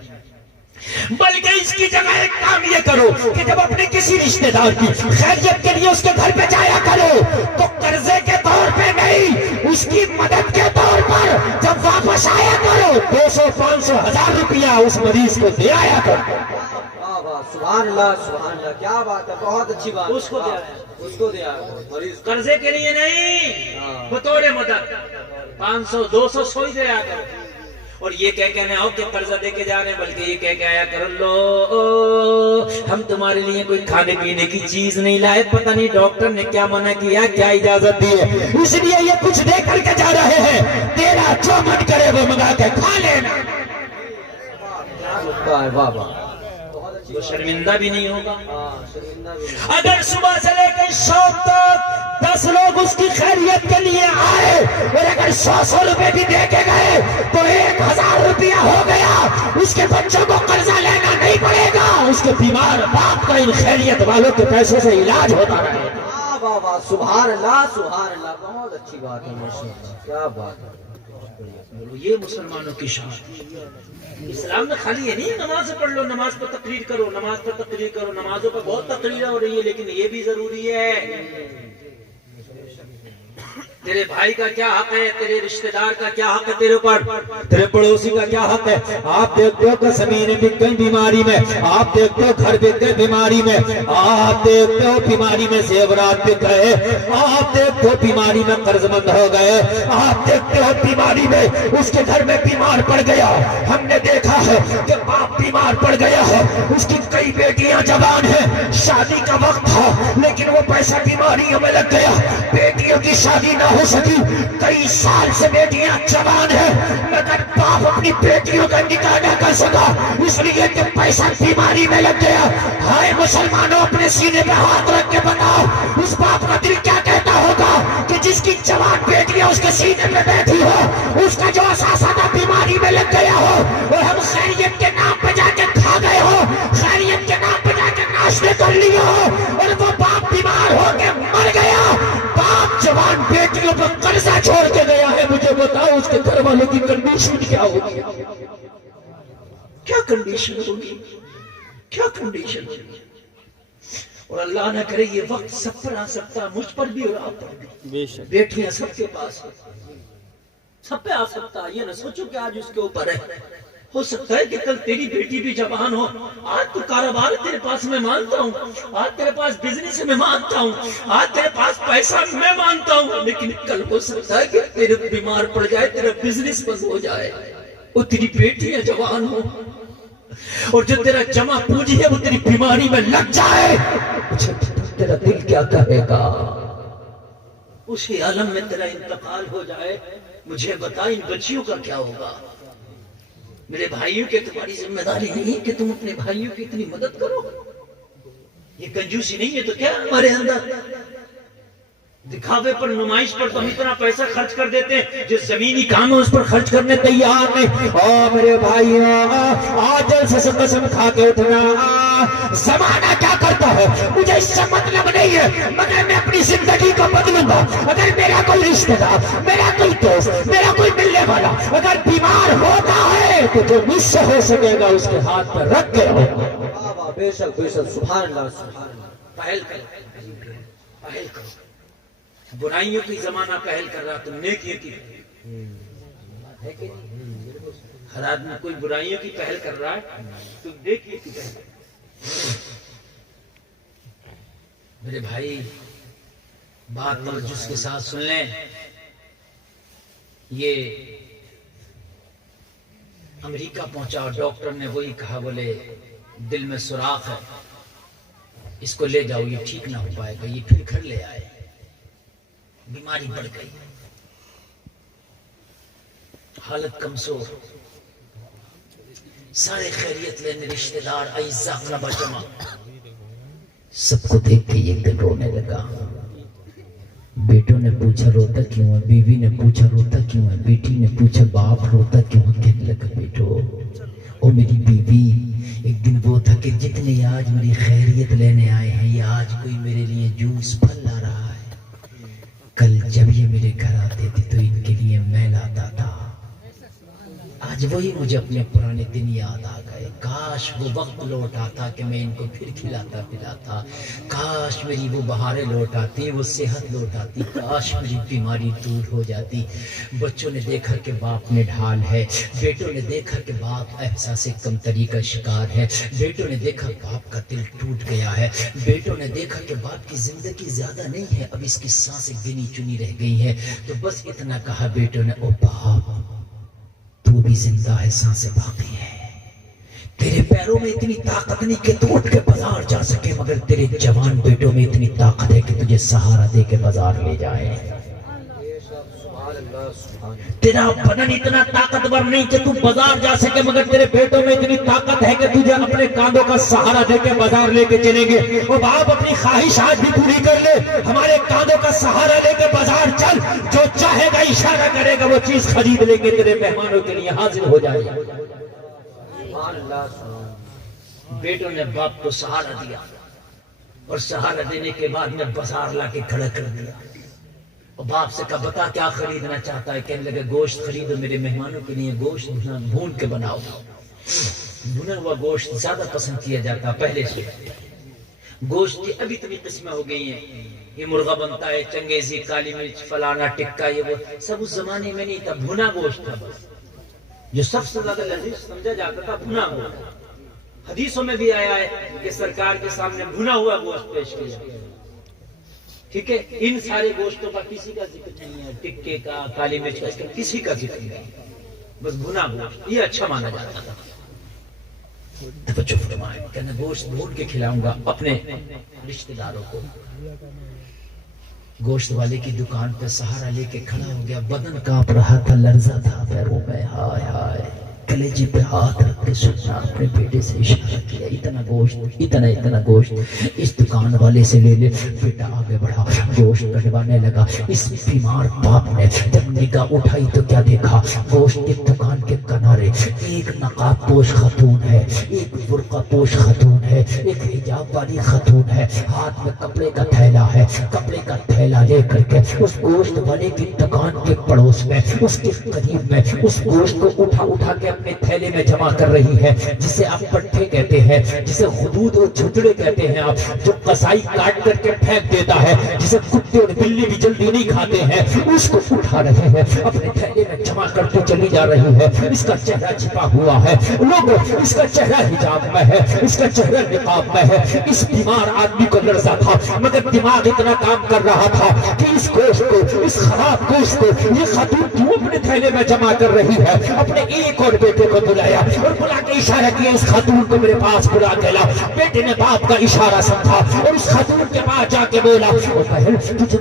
بلکہ اس کی جگہ ایک کام یہ کرو کہ جب اپنے کسی رشتہ دار کی خیریت کے لیے اس کے گھر پہ جایا کرو تو قرضے کے طور پہ نہیں، اس کی مدد کے طور پر جب واپس آیا کرو 200 500 1000 روپیہ اس مریض کو دے آیا کرو۔ سبحان اللہ، سبحان اللہ، کیا بات ہے، بہت اچھی بات، اس کو دیا، اس کو دیا مریض، قرضے کے لیے نہیں، بطور مدد 500 200 100 ہی دے آیا کرو۔ اور یہ کہہ کے نہ ہو کہ قرضہ دے کے جا رہے ہیں، بلکہ یہ کہہ کے آیا کر لو ہم تمہارے لیے کوئی کھانے پینے کی چیز نہیں لائے، پتہ نہیں ڈاکٹر نے کیا منع کیا، کیا اجازت دی ہے، اس لیے یہ کچھ دے کر کے جا رہے ہیں، تیرا جو من کرے وہ منگا کے کھا لینا، وہ شرمندہ بھی نہیں ہوگا۔ اگر صبح سے لے کے شام تک 10 لوگ اس کی خیریت کے لیے آئے اور اگر 100 روپے بھی دے کے گئے تو 1000 روپیہ ہو گیا، اس کے بچوں کو قرضہ لینا نہیں پڑے گا، اس کے بیمار باپ کا ان خیریت والوں کے پیسے سے علاج ہوتا رہے گا۔ واہ واہ، سبحان اللہ، سبحان اللہ، بہت اچھی بات ہے، ماشاءاللہ، کیا بات ہے۔ یہ مسلمانوں کی شان ہے۔ اسلام میں خالی یہ نہیں نماز پڑھ لو، نماز پر تقریر کرو، نماز پر تقریر کرو، نمازوں پر بہت تقریر ہو رہی ہے، لیکن یہ بھی ضروری ہے تیرے بھائی کا کیا حق ہے، تیرے رشتہ دار کا کیا حق ہے تیرے اوپر، تیرے پڑوسی کا کیا حق ہے۔ آپ دیکھتے ہو کہ زمینیں بک گئی بیماری میں، آپ دیکھتے ہو گھر بک گئے بیماری میں، آپ دیکھتے ہو بیماری میں زیورات بک گئے، آپ دیکھتے ہو بیماری میں قرض مند ہو گئے، آپ دیکھتے ہو بیماری میں اس کے گھر میں بیمار پڑ گیا۔ ہم نے دیکھا ہے کہ باپ بیمار پڑ گیا ہے، اس کی کئی بیٹیاں جوان ہیں، شادی کا وقت تھا لیکن وہ پیسہ بیماریوں میں لگ گیا، بیٹیوں کی شادی نہ ہو سکی، کئی سال سے بیٹیاں جوان ہیں مگر باپ اپنی بیٹیوں کا نکاح نہ کر سکا، اس لیے کہ پیسہ بیماری میں لگ گیا۔ ہائے مسلمانوں، اپنے سینے پہ ہاتھ رکھ کے بتاؤ اس باپ کا دل کیا کہتا ہوگا کہ جس کی جوان بیٹیاں اس کے سینے پہ بیٹھی ہو، اس کا جو اثاثہ تھا بیماری میں لگ گیا ہو، اور ہم خیریت کے نام پہ جا کے کھا گئے ہو، خیریت کے نام پہ جا کے ناشتہ مدرسہ چھوڑ کے گیا ہے، مجھے بتاؤ اس کے گھر والوں کی کنڈیشن کیا ہوگی؟ کیا کنڈیشن ہوگی؟ کیا کنڈیشن ہوگی؟ اور اللہ نہ کرے یہ وقت سب پر آ سکتا، مجھ پر بھی اور آپ پر بھی. بے شک. بیٹیاں سب کے پاس ہیں، سب پہ آ سکتا. یہ نہ سوچو کہ آج اس کے اوپر ہے، ہو سکتا ہے کہ کل تیری بیٹی بھی جوان ہو. آج تو کاروبار تیرے پاس میں مانتا ہوں، آج تیرے پاس بزنس میں مانتا ہوں، آج تیرے پاس پیسہ میں مانتا ہوں، لیکن کل ہو سکتا ہے کہ تیرے بیمار پڑ جائے، تیرا بزنس بند ہو جائے اور تیری بیٹیاں جوان ہو، اور جو تیرا جمع پونجی ہے وہ تیری بیماری میں لگ جائے. تیرا دل کیا کہے گا؟ اسی عالم میں تیرا انتقال ہو جائے. مجھے بتا ان بچیوں کا کیا ہوگا؟ میرے بھائیوں کے تمہاری ذمہ داری نہیں کہ تم اپنے بھائیوں کی اتنی مدد کرو. یہ کنجوسی نہیں ہے تو کیا ہمارے اندر؟ دکھاوے پر، نمائش پر تو ہم اتنا پیسہ خرچ کر دیتے ہیں، جو زمینی کام ہے اس پر خرچ کرنے تیار نہیں. او میرے بھائیوں، آج جلسے سے قسم کھا کے اٹھنا، زمانہ کیا کرتا ہے مجھے اس سے مطلب نہیں ہے، مگر میں اپنی زندگی کو بدلوں گا. اگر میرا کوئی رشتہ دار، میرا کوئی دوست، میرا کوئی ملنے والا اگر بیمار ہوتا ہے تو جو مجھ سے ہو سکے گا اس کے ہاتھ پر رکھ کے رہو. بے شک بے شک. سبحان اللہ سبحان اللہ. پہل کرو، پہل کرو. برائیوں کی زمانہ پہل کر رہا، تم نیکیوں کی ہے کہ نہیں؟ ہر آدمی کوئی برائیوں کی پہل کر رہا ہے، تم نیکیوں کی پہل. میرے بھائی بات توجہ کے ساتھ سن لیں. یہ امریکہ پہنچا اور ڈاکٹر نے وہی کہا، بولے دل میں سوراخ ہے، اس کو لے جاؤ، یہ ٹھیک نہ ہو پائے گا. یہ پھر گھر لے آئے، بیماری بڑھ گئی، حالت کمزور. سارے خیریت لینے رشتہ دار، اعزاء اقربا جمع، سب کو دیکھ کے ایک دن رونے لگا. بیٹوں نے پوچھا روتا کیوں ہے، بیوی نے پوچھا روتا کیوں ہے، بیٹی نے پوچھا باپ روتا کیوں ہے. کہنے لگا بیٹو، او میری بیوی، ایک دن وہ تھا کہ جتنے آج میری خیریت لینے آئے ہیں، یہ آج کوئی میرے لیے جوس پھل لا رہا ہے، کل جب یہ میرے گھر آتے تھے تو ان کے لیے میں لاتا تھا. آج وہی مجھے اپنے پرانے دن یاد آ گئے. کاش وہ وقت لوٹ آتا کہ میں ان کو پھر کھلاتا پلاتا. کاش میری وہ بہاریں لوٹ آتی، وہ صحت لوٹ آتی. کاش میری بیماری دور ہو جاتی. بچوں نے دیکھا کہ باپ میں ڈھال ہے، بیٹوں نے دیکھا کہ باپ احساس کمتری کا شکار ہے، بیٹوں نے دیکھا باپ کا دل ٹوٹ گیا ہے، بیٹوں نے دیکھا کہ باپ کی زندگی زیادہ نہیں ہے، اب اس کی سانسیں گنی چنی رہ گئی ہیں. تو بس اتنا کہا بیٹوں نے، او باپ تو بھی زندہ ہے، سانسیں باقی ہے. تیرے پیروں میں اتنی طاقت نہیں کہ تو اٹھ کے بازار جا سکے، مگر تیرے جوان بیٹوں میں اتنی طاقت ہے کہ تجھے سہارا دے کے بازار لے جائے. تیرا بدن اتنا طاقتور نہیں کہ تو بازار جا سکے، مگر تیرے بیٹوں میں اتنی طاقت ہے کہ تجھے اپنے کاندھوں کا سہارا دے کے بازار لے کے چلیں گے. اور باپ اپنی خواہشات بھی پوری کر لے، ہمارے کاندھوں کا سہارا لے کے بازار چل، جو چاہے گا اشارہ کرے گا وہ چیز خرید لیں گے، تیرے مہمانوں کے لیے حاضر ہو جائے گا. بیٹوں نے باپ کو سہارا دیا، اور سہارا دینے کے بعد میں بازار لا کے کھڑا کر دیا. اور باپ سے کہا بتا کیا خریدنا چاہتا ہے. کہنے لگے گوشت خریدو میرے مہمانوں کے لیے، گوشت بھون کے بناؤ. بھنا ہوا گوشت زیادہ پسند کیا جاتا پہلے سے. گوشت کی ابھی اتنی قسمیں ہو گئی ہیں، یہ مرغا بنتا ہے، چنگیزی، کالی مرچ، فلانا، ٹکا، یہ وہ سب اس زمانے میں نہیں تھا. بھنا گوشت تھا بس، جو سب سے زیادہ لذیذ سمجھا جاتا تھا بھنا ہوا. حدیثوں میں بھی آیا ہے کہ سرکار کے سامنے بھنا ہوا گوشت پیش کیا. ٹھیک ہے، ان سارے گوشتوں کا کسی کا ذکر نہیں ہے، ٹکے کا، کالی مرچ کا، کسی کا ذکر نہیں، بس بھنا گوشت یہ اچھا مانا جاتا تھا. توجہ فرمائیں، کہنا گوشت بھون کے کھلاؤں گا اپنے رشتہ داروں کو. گوشت والے کی دکان پہ سہارا لے کے کھڑا ہو گیا، بدن کانپ رہا تھا، لرزہ تھا پیروں میں. ہائے ہائے، کلیجے پہ ہاتھ رکھ کے سننا، اپنے بیٹے سے اشارہ کیا، اتنا گوشت، اتنا گوشت اس دکان والے سے لے لے. بیٹا آگے بڑھا، گوشت کٹوانے لگا. اس بیمار باپ نے جب نگاہ اٹھائی تو کیا دیکھا؟ گوشت کی دکان کے کنارے ایک نقاب پوش خاتون ہے، ایک برقع پوش خاتون ہے، ایک حجاب والی خاتون ہے. ہاتھ میں کپڑے کا تھیلا ہے، کپڑے کا تھیلا لے کر کے اس گوشت والے کی دکان کے پڑوس میں اس کے قریب میں اس گوشت کو اٹھا کے اپنے تھیلے میں جمع کر رہی ہے، جسے آپ پٹھے کہتے ہیں، جسے خدود اور جھجڑے کہتے ہیں آپ، جو قصائی کاٹ کر کے پھینک دیتا ہے، جسے کتے اور بلی بھی جلدی نہیں کھاتے ہیں، اس کو اٹھا رہے ہیں، اپنے تھیلے میں جمع کرتے چلی جا رہی ہے۔ اس کا چہرہ چھپا ہوا ہے، لوگوں اس کا چہرہ حجاب میں ہے، اس کا چہرہ نقاب میں ہے۔ اس بیمار آدمی کو لرزہ تھا، مگر دماغ اتنا کام کر رہا تھا کہ اس گوشت کو، اس خراب گوشت کو یہ خاتون کیوں اپنے تھیلے میں جمع کر رہی ہے؟ اپنے ایک اور بیٹے کو بلایا اور بلا کے اشارہ کیا، اس خاتون کو میرے پاس بلا کے لا۔ بیٹے نے باپ کا اشارہ سمجھا اور اس خاتون کے پاس جا کے بولا، او بہن تجھے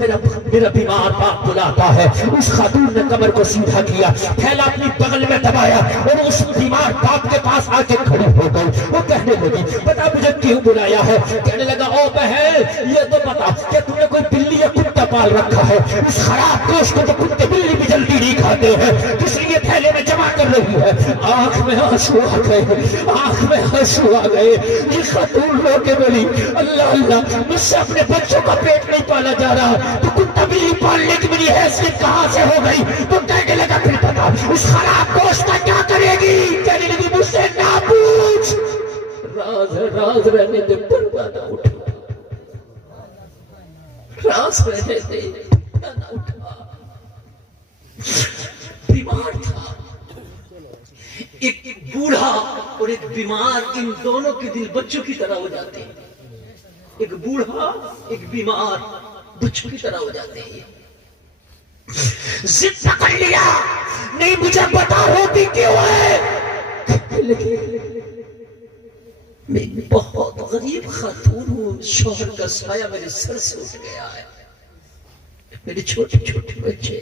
میرا بیمار باپ بلاتا ہے۔ اس خاتون نے کمر کو سیدھا کیا، تھیلا اپنی بغل میں دبایا اور اس بیمار باپ کے پاس آ کے کھڑی ہو گئی۔ وہ کہنے لگی، بتا مجھے کیوں بلایا ہے؟ کہنے لگا، او بہن یہ تو بتا کہ تم نے کوئی بلی یا کتا پال رکھا ہے؟ اس خراب گوشت کو تو کتے بلی بھی جلدی نہیں کھاتے ہیں، اس لیے تھیلے میں جمع کر رہی ہے۔ آنکھ میں آنسو آ گئے، آنکھ میں آنسو آ گئے۔ یہ خاتون رو کے بولی، اللہ اللہ مجھ سے اپنے بچوں کا پیٹ نہیں پالا جا رہا، تو کتا بلی پالنے کی میری حیثیت کہاں سے ہو گئی؟ تو کہنے لگا، پھر بتا اس خراب گوشت کا کیا کرے گی؟ کہنے لگی، مجھ سے نہ پوچھ، راز ہے، راز رہنے دے، پردہ نہ اٹھا، راز رہنے دے، پردہ نہ اٹھا۔ بیمار تھا، ایک بوڑھا اور ایک بیمار، ان دونوں کے دل بچوں کی طرح ہو جاتے ہیں۔ ایک بوڑھا ایک بیمار بچوں کی طرح ہو جاتے ہیں۔ ضد پکڑ لیا، نہیں مجھے پتا ہوتی کیوں ہے، میں بہت غریب خاتون ہوں، شوہر کا سایہ میرے سر سے اٹھ گیا ہے، میرے چھوٹے چھوٹے بچے،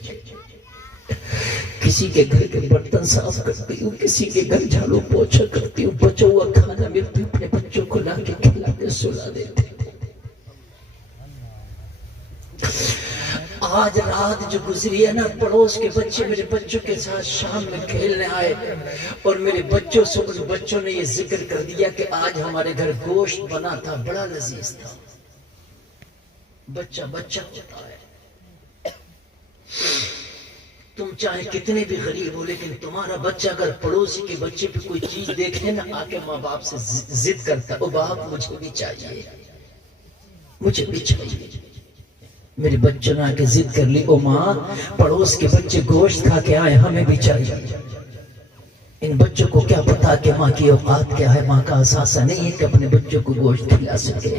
کسی کے گھر کے برتن صاف کرتی ہوں، کسی کے گھر جھاڑو پوچھا کرتی ہوں، بچا ہوا کھانا ملتا ہے، اپنے بچوں کو لا کے کھلا کے سلا دیتے۔ آج رات جو گزری ہے نا، پڑوس کے بچے میرے بچوں کے ساتھ شام میں کھیلنے آئے اور میرے بچوں سے ان بچوں نے یہ ذکر کر دیا کہ آج ہمارے گھر گوشت بنا تھا، بڑا لذیذ تھا۔ بچہ بچہ ہوتا ہے، تم چاہے کتنے بھی غریب ہو، لیکن تمہارا بچہ اگر پڑوسی کے بچے پہ کوئی چیز دیکھنے نا، آ کے ماں باپ سے ضد کرتا، او باپ مجھے بھی چاہیے، مجھے بھی چاہیے۔ میرے بچوں نے آ کے ضد کر لی، او ماں پڑوس کے بچے گوشت کھا کے آئے، ہمیں بھی چاہیے۔ ان بچوں کو کیا پتا کہ ماں کی اوقات کیا ہے، ماں کا احساسہ نہیں ہے کہ اپنے بچوں کو گوشت کھلا سکے۔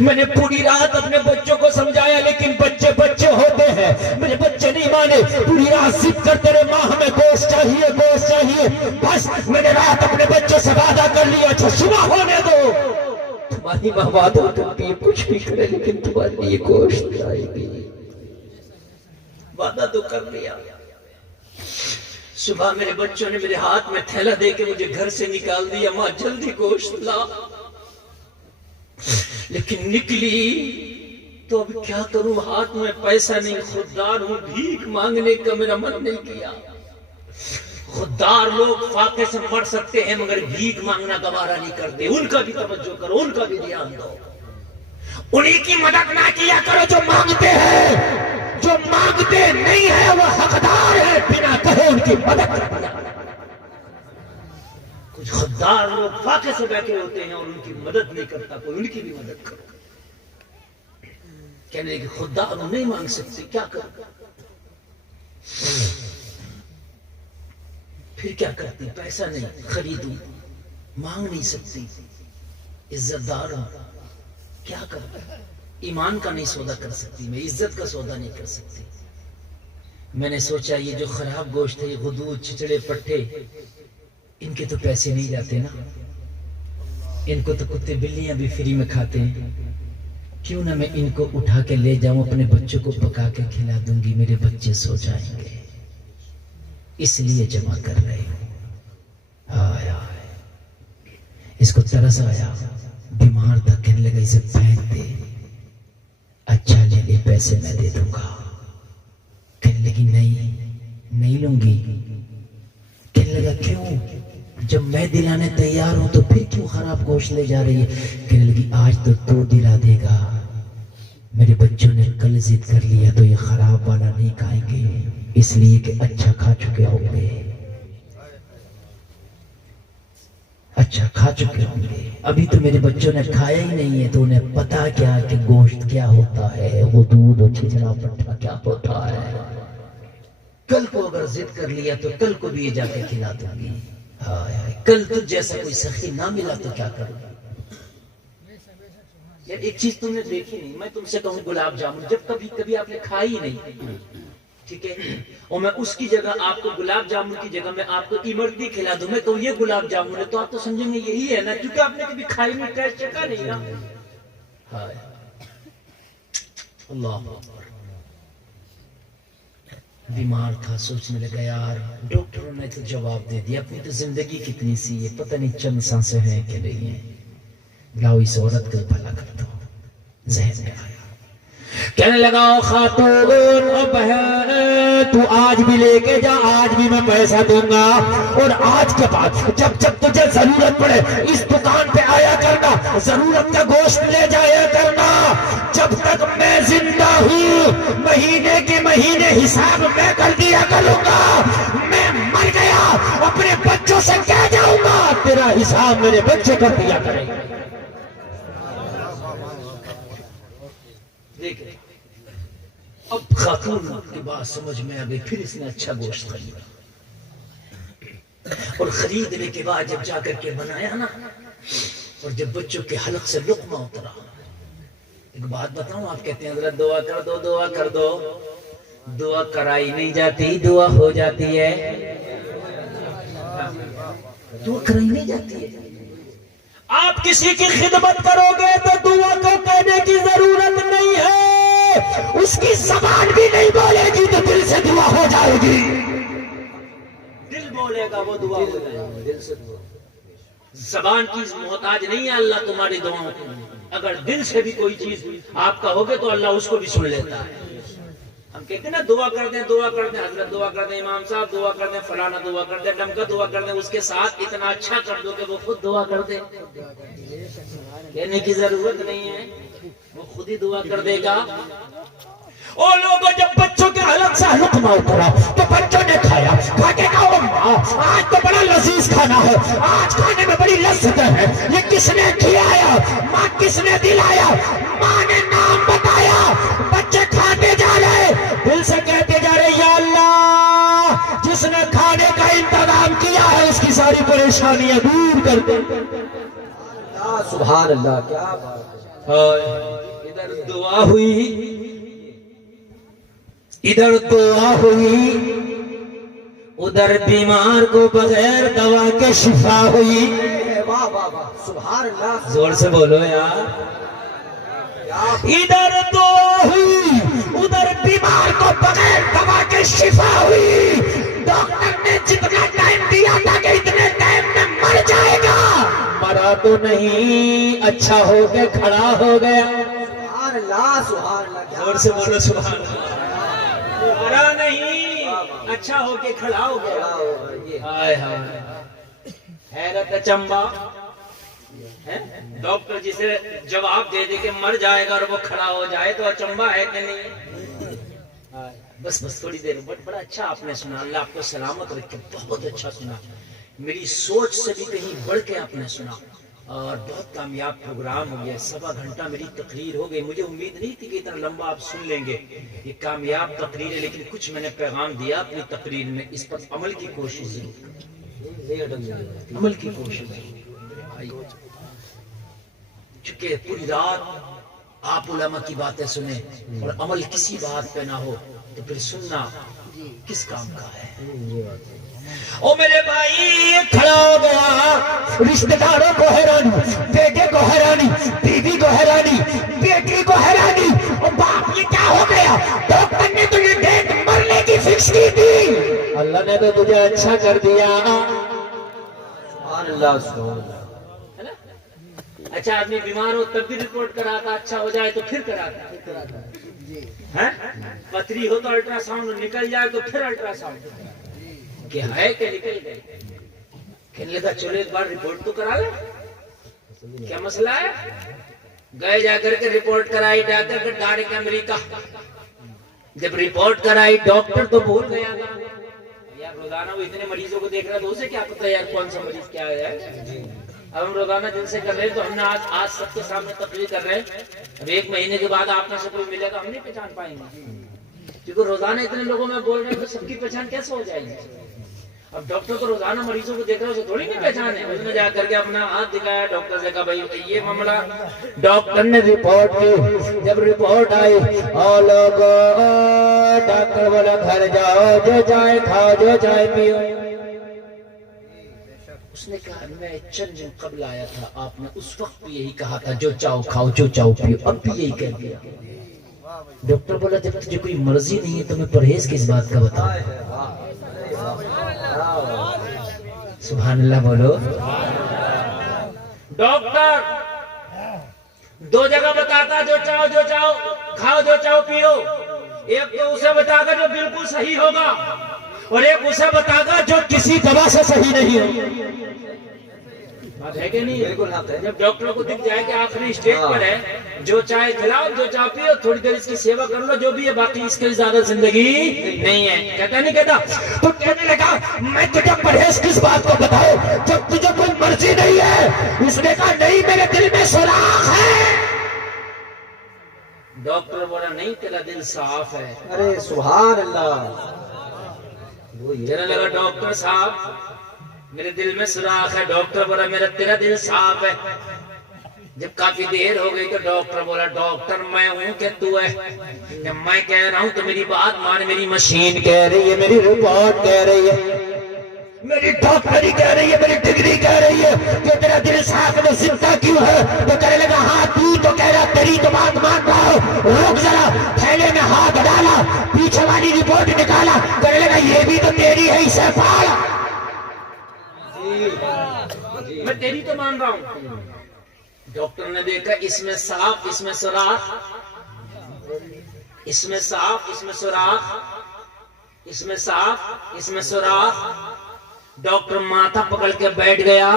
میں نے پوری رات اپنے بچوں کو سمجھایا، لیکن بچے بچے ہوتے ہیں، میرے بچے نہیں مانے، پوری رات ضد کرتے رہے، ماں ہمیں گوشت چاہیے، گوشت چاہیے۔ بس میں نے رات اپنے بچوں سے وعدہ کر لیا، اچھا صبح ہونے دو، تمہاری ماں وعدہ کرتی ہے کچھ بھی کرے لیکن تمہارے لیے گوشت لائے گی۔ وعدہ تو کر لیا۔ صبح میرے بچوں نے میرے ہاتھ میں تھیلا دے کے مجھے گھر سے نکال دیا، ماں جلدی گوشت لا، لیکن نکلی تو اب کیا کروں، ہاتھ میں پیسہ نہیں، خوددار ہوں، بھیک مانگنے کا میرا من نہیں کیا۔ خوددار لوگ فاقے سے مر سکتے ہیں مگر بھیک مانگنا گوارا نہیں کرتے، ان کا بھی توجہ کرو، ان کا بھی دھیان دو، انہی کی مدد نہ کیا کرو جو مانگتے ہیں، جو مانگتے نہیں ہیں وہ حقدار ہے، بنا کہے ان کی مدد کر دیا۔ کچھ خوددار لوگ فاقے سے بیٹھے ہوتے ہیں اور ان کی مدد نہیں کرتا کوئی، ان کی بھی مدد کرو۔ کہنے لگے خوددار نہیں مانگ سکتے، کیا کرو؟ پھر کیا کرتی، پیسہ نہیں خریدوں، مانگ نہیں سکتی، عزت دار ہوں، کیا کروں؟ ایمان کا نہیں سودا کر سکتی، میں عزت کا سودا نہیں کر سکتی۔ میں نے سوچا یہ جو خراب گوشت ہے، یہ غدود چچڑے پٹھے، ان کے تو پیسے نہیں جاتے نا، ان کو تو کتے بلیاں بھی فری میں کھاتے ہیں، کیوں نہ میں ان کو اٹھا کے لے جاؤں، اپنے بچوں کو پکا کے کھلا دوں گی، میرے بچے سو جائیں گے، اس لیے جمع کر رہے ہوں۔ آیا اس کو ترس آیا، بیمار تھا، کہنے لگا اسے پھینک دے، اچھا لے لے، پیسے میں دے دوں گا۔ کہنے لگی نہیں لوں گی۔ کہنے لگا کیوں؟ جب میں دلانے تیار ہوں تو پھر کیوں خراب گوشت لے جا رہی ہے؟ کہنے لگی آج تو دلا دے گا، میرے بچوں نے کل ضد کر لیا تو یہ خراب والا نہیں کھائیں گے، اس لیے کہ اچھا کھا چکے ہوں گے، اچھا کھا چکے ہوں گے۔ ابھی تو میرے بچوں نے کھایا ہی نہیں ہے تو انہیں پتا کیا کہ گوشت کیا ہوتا ہے، وہ دودھ اور چھچڑا پٹھا کیا ہوتا ہے۔ کل کو اگر ضد کر لیا تو کل کو بھی یہ جا کے کھلا دوں گی۔ ہائے ہائے، کل تجھ جیسا کوئی سخی نہ ملا تو کیا کروں گا؟ یار ایک چیز تم نے دیکھی نہیں، میں تم سے کہوں گلاب جامن جب کبھی آپ نے کھائی نہیں، ٹھیک ہے، اور میں اس کی جگہ آپ کو گلاب جامن کی جگہ میں آپ کو امرتی کھلا دوں، میں کہوں یہ گلاب جامن ہے تو آپ تو سمجھیں گے یہی ہے نا، کیونکہ آپ نے کبھی کھائی نہیں، ٹیسٹ چکھا نہیں نا۔ ہائے اللہ اکبر، بیمار تھا، سوچنے لگا یار ڈاکٹروں نے تو جواب دے دیا، اپنی تو زندگی کتنی سی ہے، پتہ نہیں چند سانسیں ہیں کہ نہیں ہیں، لاؤ اس عورت کو بھلا کر دو۔ ذہن میں آیا، کہنے لگا خاتون او بہن تو آج بھی لے کے جا، آج بھی میں پیسہ دوں گا، اور آج کے بعد جب جب تجھے ضرورت پڑے اس دکان پہ آیا کرنا، ضرورت کا گوشت لے جایا کرنا، جب تک میں زندہ ہوں مہینے کے مہینے حساب میں کر دیا کروں گا، میں مر گیا اپنے بچوں سے کہہ جاؤں گا تیرا حساب میرے بچے کر دیا کریں گے۔ دیکھیں اب خاتون کی بات سمجھ میں آ گئی، پھر اس نے اچھا گوشت خریدا، اور خریدنے کے بعد جب جا کر کے بنایا نا، اور جب بچوں کے حلق سے لقمہ اترا، ایک بات بتاؤں، آپ کہتے ہیں حضرت دعا کر دو، دعا کر دو، دعا کرائی نہیں جاتی، دعا ہو جاتی ہے، دعا کرائی نہیں جاتی ہے۔ آپ کسی کی خدمت کرو گے تو دعا کو کہنے کی ضرورت نہیں ہے، اس کی زبان بھی نہیں بولے گی تو دل سے دعا ہو جائے گی، دل بولے گا وہ دعا ہو جائے گی، دل سے دعا۔ زبان کی محتاج نہیں ہے اللہ تمہاری دعاؤں کو، اگر دل سے بھی کوئی چیز آپ کا ہوگے تو اللہ اس کو بھی سن لیتا ہے۔ ہم کہتے ہیں نا دعا کر دیں، دعا کر دیں، حضرت دعا کر دیں، امام صاحب دعا کر دیں، فلانا دعا کر دیں، ڈمکا دعا کر دیں، اس کے ساتھ اتنا اچھا کر دو کہ وہ خود دعا کر دے، کہنے کی ضرورت نہیں ہے، وہ خود ہی دعا کر دے گا۔ او لوگوں جب بچوں کے حلق سے لقمہ اترا تو بچوں نے کھایا، کھا کے کہا ماں آج تو بڑا لذیذ کھانا ہے، آج کھانے میں بڑی لذت ہے، یہ کس نے کھلایا؟ ماں کس نے دلایا؟ ماں نے نام بتایا، بچے کھاتے جا رہے، دل سے کہتے جا رہے یا اللہ جس نے کھانے کا انتظام کیا ہے اس کی ساری پریشانیاں دور کر دے۔ سبحان اللہ، کیا بات ہے۔ ادھر دعا ہوئی، ادھر دعا ہوئی، ادھر بیمار کو بغیر دوا کے شفا ہوئی۔ واہ واہ واہ، سبحان اللہ، زور سے بولو یار، ادھر دعا ہوئی، ادھر بیمار کو بغیر دوا کے شفا ہوئی، ڈاکٹر نے جتنا ٹائم دیا تھا کہ اتنے ٹائم میں مر جائے گا، مرا تو نہیں، اچھا ہو کے کھڑا ہو گیا۔ سبحان اللہ، سبحان اللہ، زور سے بولو سبحان اللہ، مرا نہیں، اچھا ہو کے کھڑا ہو گیا۔ ہائے ہائے، حیرت اچمبا، ڈاکٹر جسے جواب دے دے کہ مر جائے گا اور وہ کھڑا ہو جائے تو اچمبا ہے کہ نہیں؟ بس تھوڑی دیر، بڑا اچھا آپ نے سنا، اللہ آپ کو سلامت رکھے، بہت اچھا سنا، میری سوچ سے بھی کہیں بڑھ کے آپ نے سنا، اور بہت کامیاب پروگرام ہو گیا، 1.25 گھنٹہ میری تقریر ہو گئی، مجھے امید نہیں تھی کہ اتنا لمبا آپ سن لیں گے، یہ کامیاب تقریر ہے، لیکن کچھ میں نے پیغام دیا اپنی تقریر میں، اس پر عمل کی کوشش ضرور، عمل کی کوشش ضرور، چونکہ پوری رات آپ علماء کی باتیں سنیں اور عمل کسی بات پہ نہ ہو تو پھر سننا کس کام کا ہے؟ او میرے بھائی کھڑا ہو گیا، رشتہ داروں کو حیرانی، بیٹے کو حیرانی، بیوی کو حیرانی، بیٹی کو حیرانی، اور باپ یہ کیا ہو گیا؟ ڈاکٹر نے تجھے ڈیٹ مرنے کی فکس کی تھی، اللہ نے تو تجھے اچھا کر دیا۔ سبحان اللہ، سبحان اللہ۔ اچھا آدمی بیمار ہو تب بھی رپورٹ کراتا، اچھا ہو جائے تو پھر کراتا، پتری ہو تو الٹرا ساؤنڈ نکل جائے تو پھر الٹرا ساؤنڈ، کہ ہے کہ نکل گئے، کہنے لگا چلو ایک بار رپورٹ تو کرا لے، کیا مسئلہ ہے؟ گئے جا کر کے رپورٹ کرائی ڈاکٹر کا ڈائریکٹ امریکہ. جب رپورٹ کرائی ڈاکٹر تو بھول گیا تھا یار روزانہ وہ اتنے مریضوں کو دیکھ رہا تو اسے کیا پتہ یار کون سا مریض کیا ہے. اب ہم روزانہ دن سے کر رہے ہیں تو ہم نے آج سب کے سامنے تقریر کر رہے ہیں. اب 1 مہینے کے بعد آپ میں سے کوئی ملے تو ہم نہیں پہچان پائیں گے کیونکہ روزانہ اتنے لوگوں میں بول رہے ہیں تو سب کی پہچان کیسے ہو جائے گی. اب ڈاکٹر کو روزانہ مریضوں کو دیکھ رہا ہے اسے تھوڑی نہیں پہچان ہے. اس نے جا کر کے اپنا ہاتھ دکھایا ڈاکٹر سے کہا بھائی یہ معاملہ. ڈاکٹر نے رپورٹ کی. جب رپورٹ آئی اور لوگوں ڈاکٹر بولا گھر جاؤ جو چائے کھاؤ جو چائے پیو. اس نے کہا میں چند دن قبل آیا تھا آپ نے اس وقت بھی یہی کہا تھا جو چاؤ کھاؤ جو چاؤ پیو. اب بھی یہی کہہ دیا. ڈاکٹر بولا جب تجھے کوئی مرضی نہیں ہے تو میں پرہیز کس بات کا بتاؤں. سبحان اللہ بولو. ڈاکٹر 2 جگہ بتاتا جو چاہو کھاؤ جو چاہو پیو. ایک تو اسے بتا گا جو بالکل صحیح ہوگا اور ایک اسے بتا گا جو کسی دوا سے صحیح نہیں ہوگا. بات ہے کہ نہیں؟ بالکل. جب ڈاکٹر کو دکھ جائے کہ آخری اسٹیج پر ہے جو چائے کھلاؤ جو چاہ پیو تھوڑی دیر اس کی سیوا کر لو جو بھی ہے باقی اس کے زیادہ زندگی نہیں ہے. کہتا نہیں کہتا تو کہنے لگا میں تجھے پرہیز کس بات کو بتاؤں جب تجھے کوئی مرضی نہیں ہے. اس نے کہا نہیں میرے دل میں سوراخ ہے. ڈاکٹر بولا نہیں تیرا دل صاف ہے. ارے سبحان اللہ. کہنے لگا ڈاکٹر صاحب میرے دل میں سوراخ ہے. ڈاکٹر بولا میرا تیرا دل صاف ہے. جب کافی دیر ہو گئی تو ڈاکٹر بولا ڈاکٹر میں ہوں کہ تو ہے. جب میں کہہ رہا ہوں تو میری بات مان. میری مشین کہہ رہی ہے میری رپورٹ کہہ رہی ہے میری ڈاکٹری کہہ رہی ہے میری ڈگری کہہ رہی ہے کہ تیرا دل صاف میں زندہ کیوں ہے. تو کہنے لگا ہاں تو کہہ رہا تیری تو بات مان رہا ہوں. رک ذرا. تھیلے میں ہاتھ ڈالا پیچھے والی رپورٹ نکالا. کہنے لگا یہ بھی تو تیری ہے اسے پھاڑ. میں تیری تو مان رہا ہوں. ڈاکٹر نے دیکھا اس میں صاف اس میں سوراخ اس میں صاف اس میں سوراخ اس میں صاف اس میں سوراخ. ڈاکٹر ماتھا پکڑ کے بیٹھ گیا.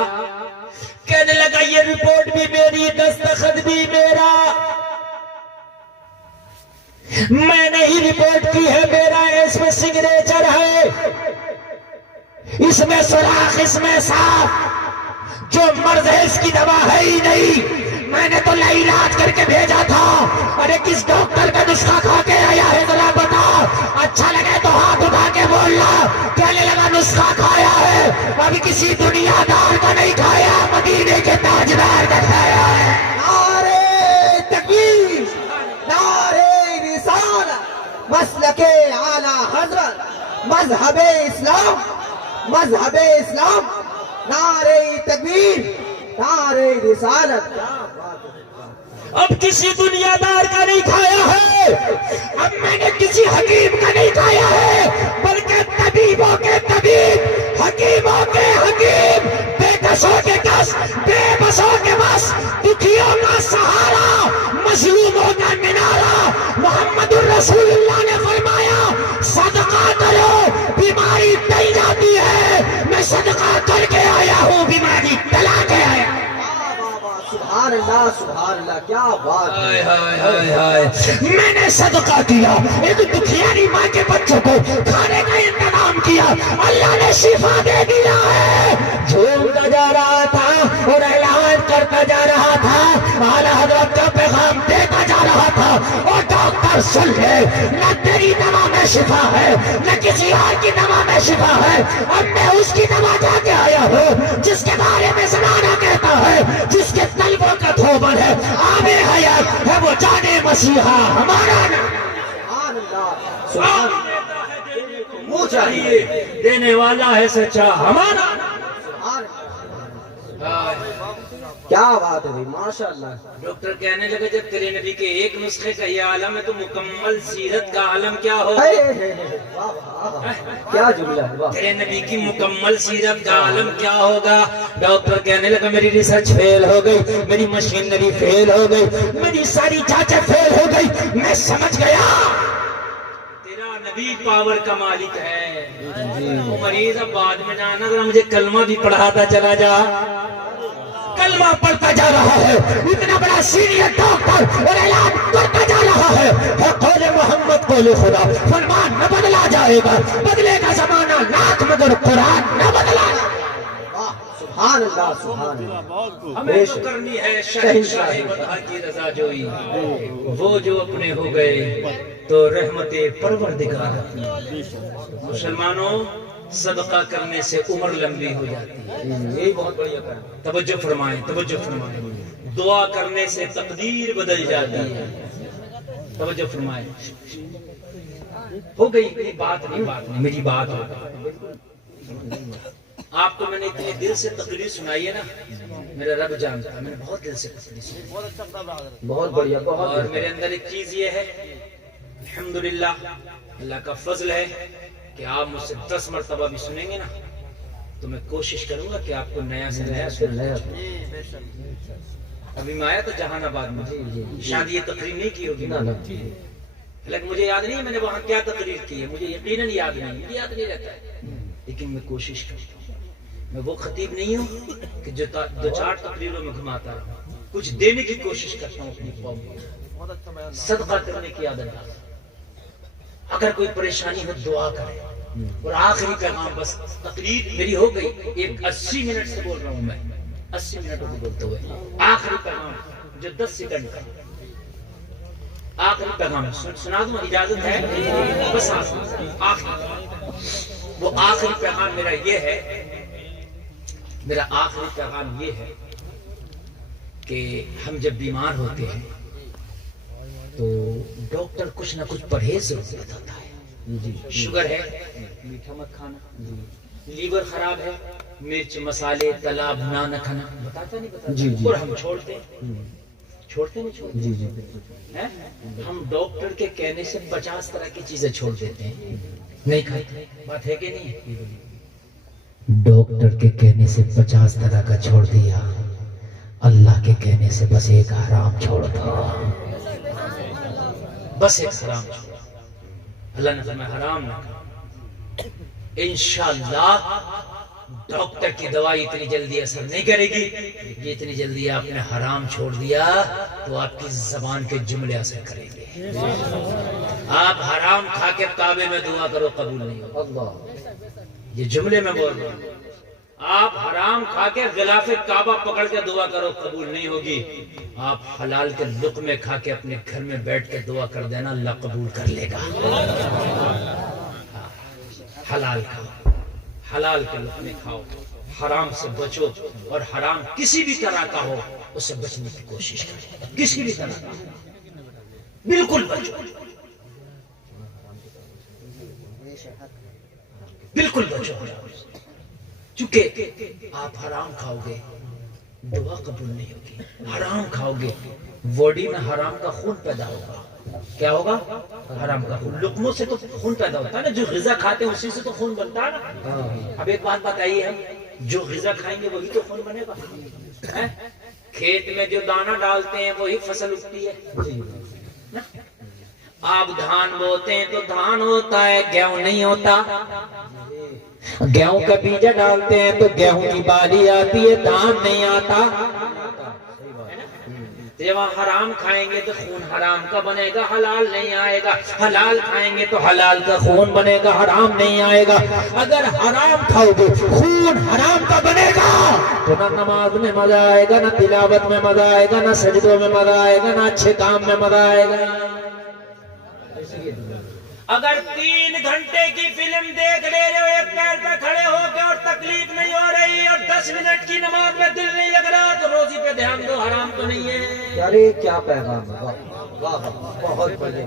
کہنے لگا یہ رپورٹ بھی میری دستخط بھی میرا. میں نے ہی رپورٹ کی ہے میرا اس میں سگنیچر ہے. اس میں سوراخ اس میں صاف. جو مرض ہے اس کی دوا ہے ہی نہیں. میں نے تو علاج کر کے بھیجا تھا. ارے کس ڈاکٹر کا نسخہ کھا کے آیا ہے ذرا بتا. اچھا لگے تو ہاتھ اٹھا کے بولنا. کہنے لگا نسخہ کھایا ہے ابھی کسی دنیا دار کا نہیں کھایا مدینے کے تاجدار کا کھایا ہے. نعرے تکبیر نعرے رسالت مسلک اعلی حضرت مذہب اسلام. نعرے تکبیر نعرے رسالت. اب کسی دنیا دار کا نہیں کھایا ہے. اب میں نے کسی حکیم کا نہیں کھایا ہے بلکہ طبیبوں کے طبیب حکیموں کے حکیم بے کسوں کے کس بے بسوں کے بس دکھیوں کا سہارا مظلوموں کا منارہ. محمد الرسول اللہ نے فرمایا صدقہ کرو بیماری ٹل جاتی ہے. میں صدقہ کر کے آیا ہوں بیماری ٹلا کے آیا. سبحان اللہ سبحان اللہ. کیا بات ہے. میں نے صدقہ کیا ایک دکھیاری ماں کے بچوں کو کھانے کا انتظام کیا. اللہ نے شفا دے دیا ہے. جھومتا جا رہا تھا اور اعلان کرتا جا رہا تھا. اعلیٰ حضرت کا پیغام دیتا جا رہا تھا. اور ڈاکٹر سن لے نہ تیری دوا میں شفا ہے نہ کسی اور کی دوا میں شفا ہے. اب میں اس کی دوا جا کے آیا ہوں جس کے بارے میں زمانہ کہتا ہے جس کے طلبوں کا دھوبر ہے آب حیات ہے وہ جانے مسیحا ہمارا. سبحان اللہ سبحان اللہ. منہ چاہیے دینے والا ہے سچا ہمارا. کیا بات ہے بھائی ماشاء اللہ. ڈاکٹر کہنے لگے جب تیرے نبی کے ایک نسخے کا یہ عالم ہے تو مکمل سیرت کا عالم کیا ہوگا. کیا جملہ ہے. واہ. تیرے نبی کی مکمل سیرت کا عالم کیا ہوگا. ڈاکٹر کہنے لگا میری ریسرچ فیل ہو گئی میری مشینری فیل ہو گئی میری ساری جانچیں فیل ہو گئی. میں سمجھ گیا تیرا نبی پاور کا مالک ہے. وہ مریض اب بعد میں جانا ذرا مجھے کلمہ بھی پڑھاتا چلا جا. کلمہ پڑھتا جا رہا ہے، اتنا بڑا سینئر ڈاکٹر اور اعلان کرتا جا رہا ہے قول محمد قول خدا، فرمان نہ بدلا جائے گا، بدلے گا زمانہ لاکھ مگر قرآن نہ بدلا جائے گا۔ واہ، سبحان اللہ سبحان اللہ۔ بہت خوب۔ ہمیں تو کرنی ہے شہنشاہ مدح کی رضا جوئی، وہ جو اپنے ہو گئے تو رحمت پروردگار اپنی۔ مسلمانوں، صدقہ کرنے سے عمر لمبی ہو جاتی ہے، یہی بہت بڑی اپنا۔ توجہ فرمائیں، توجہ فرمائیں، دعا کرنے سے تقدیر بدل جاتی ہے، توجہ فرمائیں۔ ہو گئی میری بات نہیں، میری بات ہو گئی۔ آپ کو میں نے اتنے دل سے تقریر سنائی ہے نا، میرا رب جانتا ہے، میں نے بہت دل سے تقریر سنائی، بہت بڑھیا، بہت اور میرے اندر ایک چیز یہ ہے، الحمدللہ اللہ کا فضل ہے کہ آپ مجھ سے 10 مرتبہ بھی سنیں گے نا تو میں کوشش کروں گا کہ آپ کو نیا سے نیا سنیں۔ ابھی میں آیا تو جہان آباد میں، شاید یہ تقریر نہیں کی ہوگی، لیکن مجھے یاد نہیں ہے میں نے وہاں کیا تقریر کی ہے، مجھے یقیناً یاد نہیں، مجھے یاد نہیں رہتا ہے، لیکن میں کوشش کرتا ہوں۔ میں وہ خطیب نہیں ہوں کہ جو 2-4 تقریروں میں گھماتا رہا، کچھ دینے کی کوشش کرتا ہوں اپنی قوم کو، صدقہ کرنے کی عادت ڈالتا ہوں۔ اگر کوئی پریشانی ہو دعا کرے، اور آخری پیغام بس، تقریر میری ہو گئی، ایک 80 منٹ سے بول رہا ہوں میں، 80 منٹوں کو بولتے ہوئے آخری پیغام جو 10 سیکنڈ کا آخری پیغام سنا دوں، اجازت ہے؟ بس آخری، وہ آخری پیغام میرا یہ ہے، میرا آخری پیغام یہ ہے کہ ہم جب بیمار ہوتے ہیں تو ڈاکٹر کچھ نہ کچھ پرہیز ضرور بتاتا ہے۔ شوگر ہے میٹھا مت کھانا، لیور خراب ہے مرچ مسالے تلا بھنا نہ کھانا، بتاتا نہیں بتاتا، اور ہم چھوڑتے نہیں چھوڑتے، ہم ڈاکٹر کے کہنے سے 50 طرح کی چیزیں چھوڑ دیتے ہیں، نہیں کھاتے، بات ہے کہ نہیں ہے؟ ڈاکٹر کے کہنے سے 50 طرح کا چھوڑ دیا، اللہ کے کہنے سے بس ایک حرام چھوڑ دو، بس ایک حرام چھوڑ، اللہ نے فرمایا حرام نہ کھاؤ۔ انشاءاللہ ڈاکٹر کی دوائی اتنی جلدی اثر نہیں کرے گی، یہ اتنی جلدی آپ نے حرام چھوڑ دیا تو آپ کی زبان کے جملے اثر کریں گے۔ آپ حرام کھا کے کعبے میں دعا کرو قبول نہیں ہوگا، یہ جملے میں بول رہا ہوں۔ آپ حرام کھا کے غلاف کعبہ پکڑ کے دعا کرو قبول نہیں ہوگی، آپ حلال کے لقمے کھا کے اپنے گھر میں بیٹھ کے دعا کر دینا، اللہ قبول کر لے گا۔ حلال کھاؤ، حلال کے لقمے کھاؤ، حرام سے بچو، اور حرام کسی بھی طرح کا ہو اس سے بچنے کی کوشش کریں، کسی بھی طرح کا بالکل بچو، بالکل بچو، چونکہ آپ حرام کھاؤ گے دعا قبول نہیں ہوگی، حرام کھاؤ گے باڈی میں حرام کا خون پیدا ہوگا، کیا ہوگا؟ حرام کا خون، لقموں سے تو خون پیدا ہوتا ہے نا، جو غذا کھاتے ہیں اسی سے تو خون بنتا ہے نا۔ اب ایک بات بتائیے، ہم جو غذا کھائیں گے وہی تو خون بنے گا، کھیت میں جو دانہ ڈالتے ہیں وہی فصل اگتی ہے، آپ دھان بوتے ہیں تو دھان ہوتا ہے، گیہوں نہیں ہوتا، گیہوں کا بیجا ڈالتے ہیں تو گیہوں کی بالی آتی ہے، دھان نہیں آتا۔ جب آپ حرام کھائیں گے تو خون حرام کا بنے گا، حلال نہیں آئے گا، حلال کھائیں گے تو حلال کا خون بنے گا، حرام نہیں آئے گا۔ اگر حرام کھاؤ گے خون حرام کا بنے گا تو نہ نماز میں مزہ آئے گا، نہ تلاوت میں مزہ آئے گا، نہ سجدوں میں مزہ آئے گا، نہ اچھے کام میں مزہ آئے گا۔ اگر 3 گھنٹے کی فلم دیکھ لے رہے ہو ایک پیر پہ کھڑے ہو کے اور تکلیف نہیں ہو رہی، اور 10 منٹ کی نماز میں دل نہیں لگ رہا، تو روزی پہ دھیان دو، حرام تو نہیں ہے۔ ارے کیا پیغام ہے، واہ بہت بڑھیا۔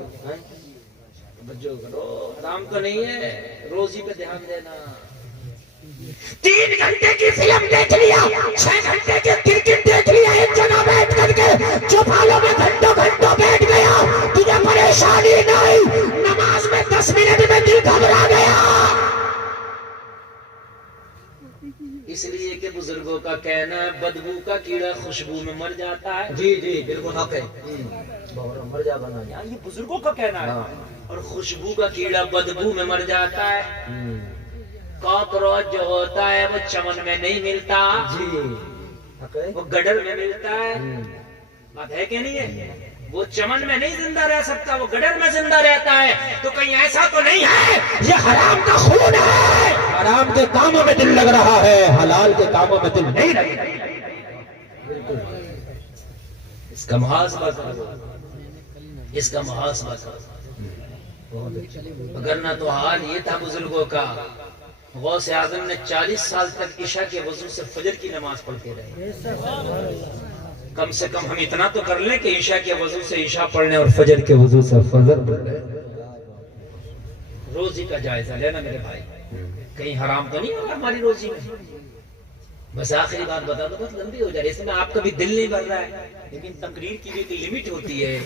توجہ کرو، حرام تو نہیں ہے، روزی پہ دھیان دینا۔ 3 گھنٹے کی فلم دیکھ لیا، 6 گھنٹے کی کرکٹ دیکھ لیا، ایک جگہ بیٹھ کر کے چوپالوں میں گھنٹوں گھنٹوں بیٹھ گیا، تجھے پریشانی نہیں، نماز میں 10 منٹ میں دل گھبرا گیا۔ اس لیے کہ بزرگوں کا کہنا ہے بدبو کا کیڑا خوشبو میں مر جاتا ہے۔ جی جی بالکل حق ہے، مر جا بنا، یہ بزرگوں کا کہنا ہے، اور خوشبو کا کیڑا بدبو میں مر جاتا ہے۔ کاکروچ جو ہوتا ہے وہ چمن میں نہیں ملتا، جی وہ گڈر میں ملتا ہے، بات ہے کہ نہیں ہے؟ وہ چمن میں نہیں زندہ رہ سکتا، وہ گڈر میں زندہ رہتا ہے۔ تو کہیں ایسا تو نہیں ہے یہ حرام کا خون ہے، حرام کے کاموں میں دل لگ رہا ہے، حلال کے کاموں میں دل نہیں لگ رہا؟ اس کا محاسبہ کرو، اس کا محاسبہ کرو۔ اگر نہ تو حال یہ تھا بزرگوں کا، غوث اعظم نے 40 سال تک عشاء کے وضو سے فجر کی نماز پڑھتے رہے۔ کم سے کم ہم اتنا تو کر لیں کہ عشاء کے وضو سے عشاء پڑھنے اور فجر کے وضو سے فجر پڑھنے۔ روزی کا جائزہ لینا میرے بھائی، کہیں حرام تو نہیں ہوگا ہماری روزی میں۔ بس آخری بات بتا دو، بہت لمبی ہو جا رہی ہے، اس میں آپ کا بھی دل نہیں بھر رہا ہے، لیکن تقریر کی بھی ایک لمٹ ہوتی ہے۔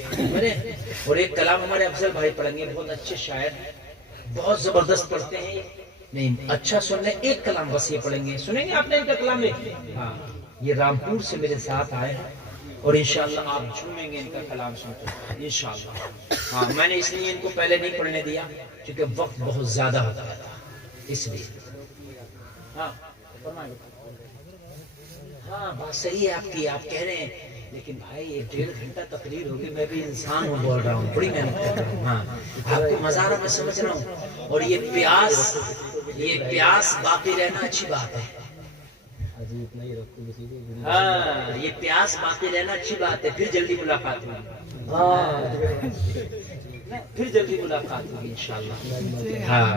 اور ایک کلام ہمارے افضل بھائی پڑھیں گے، بہت اچھے شاعر، بہت زبردست پڑھتے ہیں۔ نہیں اچھا سن لیں، ایک کلام بس یہ پڑھیں گے، سنیں گے آپ نے ان کا کلام میں؟ ہاں، یہ رامپور سے میرے ساتھ آئے ہیں اور انشاءاللہ آپ جھومیں گے ان کا کلام سن کر انشاءاللہ۔ ہاں، میں نے اس لیے ان کو پہلے نہیں پڑھنے دیا کیونکہ وقت بہت زیادہ ہوتا تھا، اس لیے۔ ہاں ہاں، بات صحیح ہے آپ کی، آپ کہہ رہے ہیں، لیکن بھائی یہ 1.5 گھنٹہ تقریر ہوگی، میں بھی انسان ہوں، بول رہا ہوں، بڑی محنت کر رہا ہوں۔ ہاں، آپ کو مزہ آ رہا میں سمجھ رہا ہوں، اور یہ پیاس باقی رہنا اچھی بات ہے۔ ہاں، یہ پیاس باقی رہنا اچھی بات ہے، پھر جلدی ملاقات ہوگی، پھر جلدی ملاقات ہوگی انشاءاللہ۔ ہاں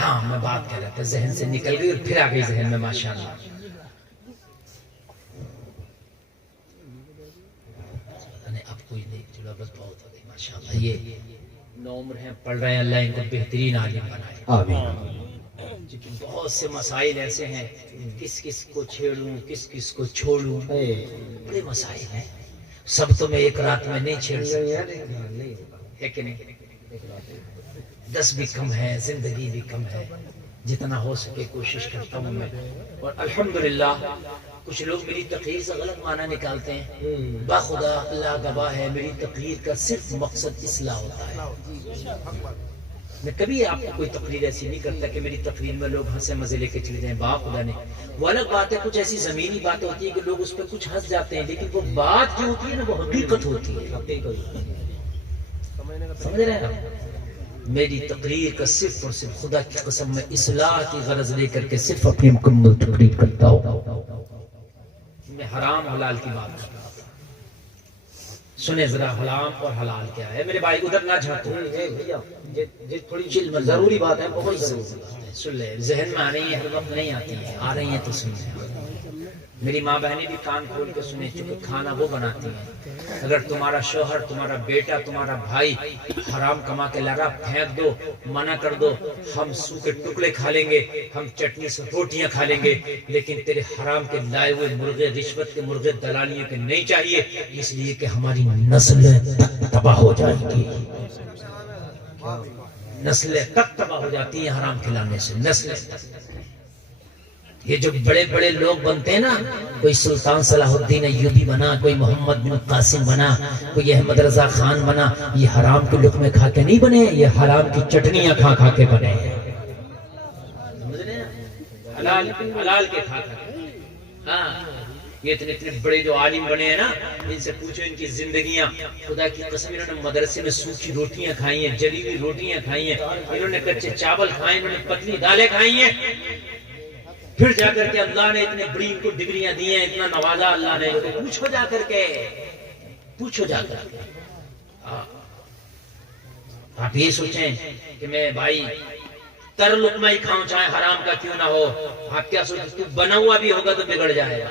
ہاں، میں بات کر رہا تھا، ذہن سے نکل گئی اور پھر آ گئی ذہن میں، ماشاءاللہ۔ اب کوئی نہیں، چلو بس بہت ہو گئی ماشاءاللہ۔ یہ 9 عمر ہیں، پڑھ رہے ہیں، اللہ ان کو بہترین عالم بنائے، آمین۔ کیونکہ بہت سے مسائل ایسے ہیں، کس کس کو چھیڑوں، کس کس کو چھوڑوں، بڑے مسائل ہیں، سب تو میں ایک رات میں نہیں چھیڑ سکتا، ہے کہ نہیں؟ 10 بھی کم ہے، زندگی بھی کم ہے، جتنا ہو سکے کوشش کرتا ہوں میں۔ اور الحمدللہ کچھ لوگ میری تقریر سے غلط معنی نکالتے ہیں، باخدا اللہ گواہ ہے، میری تقریر کا صرف مقصد اصلاح ہوتا ہے۔ میں کبھی آپ کو کوئی تقریر ایسی نہیں کرتا کہ میری تقریر میں لوگ ہنسے مزے لے کے چلے جائیں، باخدا نے۔ وہ الگ بات ہے، کچھ ایسی زمینی بات ہوتی ہے کہ لوگ اس پہ کچھ ہنس جاتے ہیں، لیکن وہ بات جو ہوتی ہے نا وہ حقیقت ہوتی ہے، سمجھ رہے ہیں آپ؟ میری تقریر کا صرف اور صرف خدا کی قسم میں اصلاح کی غرض لے کر کے صرف اپنی مکمل تقریر کرتا ہوں۔ میں حرام حلال کی بات کرتا ہوں، سنیں ذرا حرام اور حلال کیا ہے میرے بھائی، ادھر نہ جھانکو، تھوڑی ضروری بات ہے، بہت ضروری بات ہے، سن لے، ذہن میں آ رہی ہیں، ہر وقت نہیں آتی ہیں، آ رہی ہیں تو سن لیں۔ میری ماں بہنیں بھی کان کھول کے سنیں، چونکہ کھانا وہ بناتی ہیں۔ اگر تمہارا شوہر، تمہارا بیٹا، تمہارا بھائی حرام کما کے لا رہا، پھینک دو، منع کر دو، ہم سوکھے ٹکڑے کھا لیں گے، ہم چٹنی سے روٹیاں کھا لیں گے، لیکن تیرے حرام کے لائے ہوئے مرغے، رشوت کے مرغے، دلالیوں کے نہیں چاہیے، اس لیے کہ ہماری نسلیں تباہ ہو جائیں گی، نسلیں تک تباہ ہو جاتی ہیں حرام کھلانے سے، نسلیں تک۔ یہ جو بڑے بڑے لوگ بنتے ہیں نا، کوئی سلطان صلاح الدین ایوبی بنا، کوئی محمد بن قاسم بنا، کوئی احمد رضا خان بنا، یہ حرام کے لقمے کھا کے نہیں بنے، یہ حرام کی چٹنیاں کھا کھا کے بنے ہیں، حلال کے کھا کھا کے۔ ہاں، یہ اتنے بڑے جو عالم بنے ہیں نا، ان سے پوچھو ان کی زندگیاں، خدا کی قسم انہوں نے مدرسے میں سوکھی روٹیاں کھائی ہیں، جلی ہوئی روٹیاں کھائی ہیں، انہوں نے کچے چاول کھائے، انہوں نے پتلی دالیں کھائی ہیں، پھر جا کر کے اللہ نے اتنے بڑی ان کو ڈگریاں دی ہیں، اتنا نوازا اللہ نے ان کو، پوچھو جا کر کے، پوچھو جا کر کے۔ آپ یہ سوچیں کہ میں بھائی تر لقمہ ہی کھاؤں چاہے حرام کا کیوں نہ ہو، آپ کیا سوچیں تو بنا ہوا بھی ہوگا تو بگڑ جائے گا،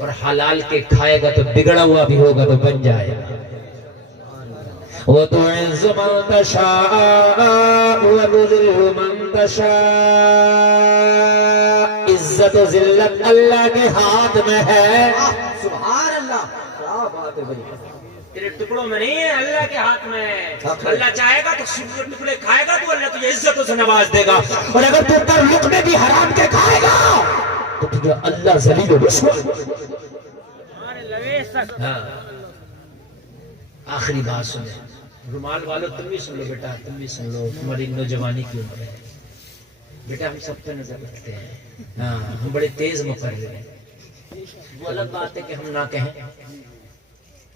اور حلال کے کھائے گا تو بگڑا ہوا بھی ہوگا تو بن جائے گا۔ وَتُعِزُّ مَن تَشَاءُ وَتُذِلُّ مَن تَشَاءُ، عزت و ذلت اللہ کے ہاتھ میں ہے، سبحان اللہ، کیا بات ہے بھائی، تیرے ٹکڑوں میں نہیں ہے، اللہ کے ہاتھ میں ہے۔ اللہ چاہے گا تو سوکھے ٹکڑے کھائے گا تو اللہ تجھے عزتوں سے نواز دے گا، اور اگر تو تر لقمے بھی حرام کے کھائے گا تو تجھے اللہ ذلیل و رسوا۔ ہاں، آخری بات سنیں، رومال والو تم بھی سن لو بیٹا، تم بھی سن لو، تمہاری نوجوانی کی عمر ہے، بیٹا ہم سب پہ نظر رکھتے ہیں، ہاں ہم بڑے تیز مقرر ہیں، وہ الگ بات ہے کہ ہم نہ کہیں،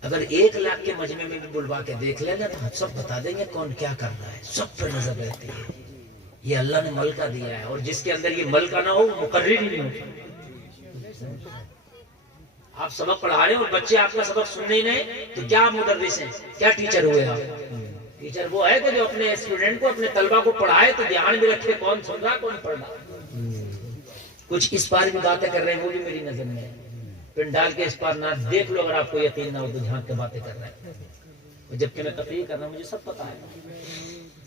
اگر 1,00,000 کے مجمع میں بھی بلوا کے دیکھ لینا تو ہم سب بتا دیں گے کون کیا کر رہا ہے، سب پہ نظر رہتی ہے، یہ اللہ نے ملکہ دیا ہے، اور جس کے اندر یہ ملکہ نہ ہو وہ مقرر ہی نہیں ہوتا۔ آپ سبق پڑھا رہے ہیں اور بچے آپ کا سبق سننے ہی نہیں تو کیا آپ مدرس ہیں، کیا ٹیچر ہوئے آپ؟ ٹیچر وہ ہے کہ جو اپنے اسٹوڈنٹ کو، اپنے طلبہ کو پڑھائے تو دھیان بھی رکھے کون سن رہا کون پڑھ رہا۔ کچھ اس پار بھی باتیں کر رہے ہیں وہ بھی میری نظر میں ہے، پن ڈال کے اس پار نہ دیکھ لو، اگر آپ کو یقین نہ ہو تو جھانک کے باتیں کر رہے ہیں، جبکہ میں تقریر کر رہا ہوں مجھے سب پتا ہے۔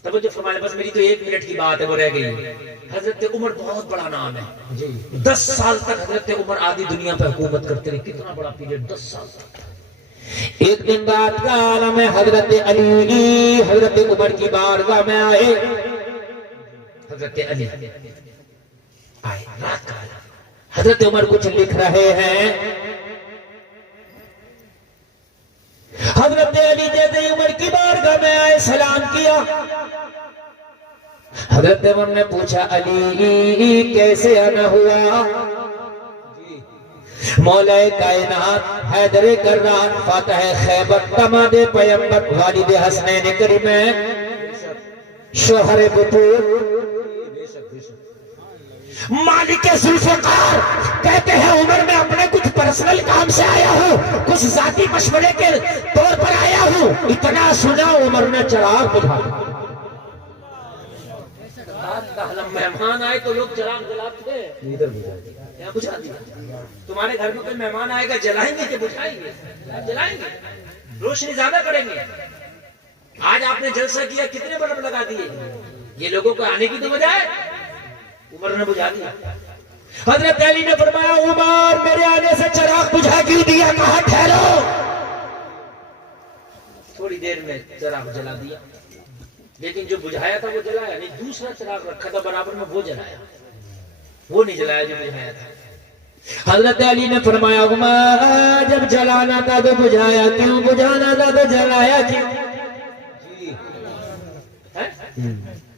توجہ فرمائے، بس میری تو 1 منٹ کی بات ہے وہ رہ گئی ہے۔ حضرت عمر بہت بڑا نام ہے، 10 سال تک حضرت عمر آدھی دنیا پہ حکومت کرتے رہے، کتنا بڑا پیریڈ، 10 سال تک۔ ایک دن رات کا عالم ہے، حضرت علی حضرت عمر کی بارگاہ میں آئے، حضرت علی آئے رات کا عالم، حضرت عمر کچھ لکھ رہے ہیں، حضرت علی جیسے عمر کی بارگاہ میں آئے سلام کیا، حضرت عمر نے پوچھا علی کیسے آنا ہوا؟ مولا کائنات حیدر کرار فاتح خیبر داماد پیغمبر والد حسنین کریمین شوہر بطور مالک ذوالفقار کہتے ہیں عمر میں اپنے کچھ پرسنل کام سے آیا ہوں، کچھ ذاتی مشورے کے طور پر آیا ہوں، اتنا سنا عمر نے چراغ بجھا دیا۔ مہمان آئے تو لوگ چراغ جلاتے ہیں، بجھا دیا۔ تمہارے گھر میں کوئی مہمان آئے گا جلائیں گے کہ بجھائیں گے؟ جلائیں گے، روشنی زیادہ کریں گے۔ آج آپ نے جلسہ کیا، کتنے بلب لگا دیے، یہ لوگوں کو آنے کی تو وجہ ہے، عمر نے بجھا دیا۔ حضرت علی نے فرمایا عمر میرے آنے سے چراغ بجھا کیوں دیا؟ کہا ٹھہرو، تھوڑی دیر میں چراغ جلا دیا، لیکن جو بجھایا تھا وہ جلایا نہیں، دوسرا چراغ رکھا تھا برابر میں وہ جلایا، وہ نہیں جلایا جو بجھایا تھا۔ حضرت علی نے فرمایا عمر جب جلانا تھا تو بجھایا کیوں، بجھانا تھا تو جلایا کیوں؟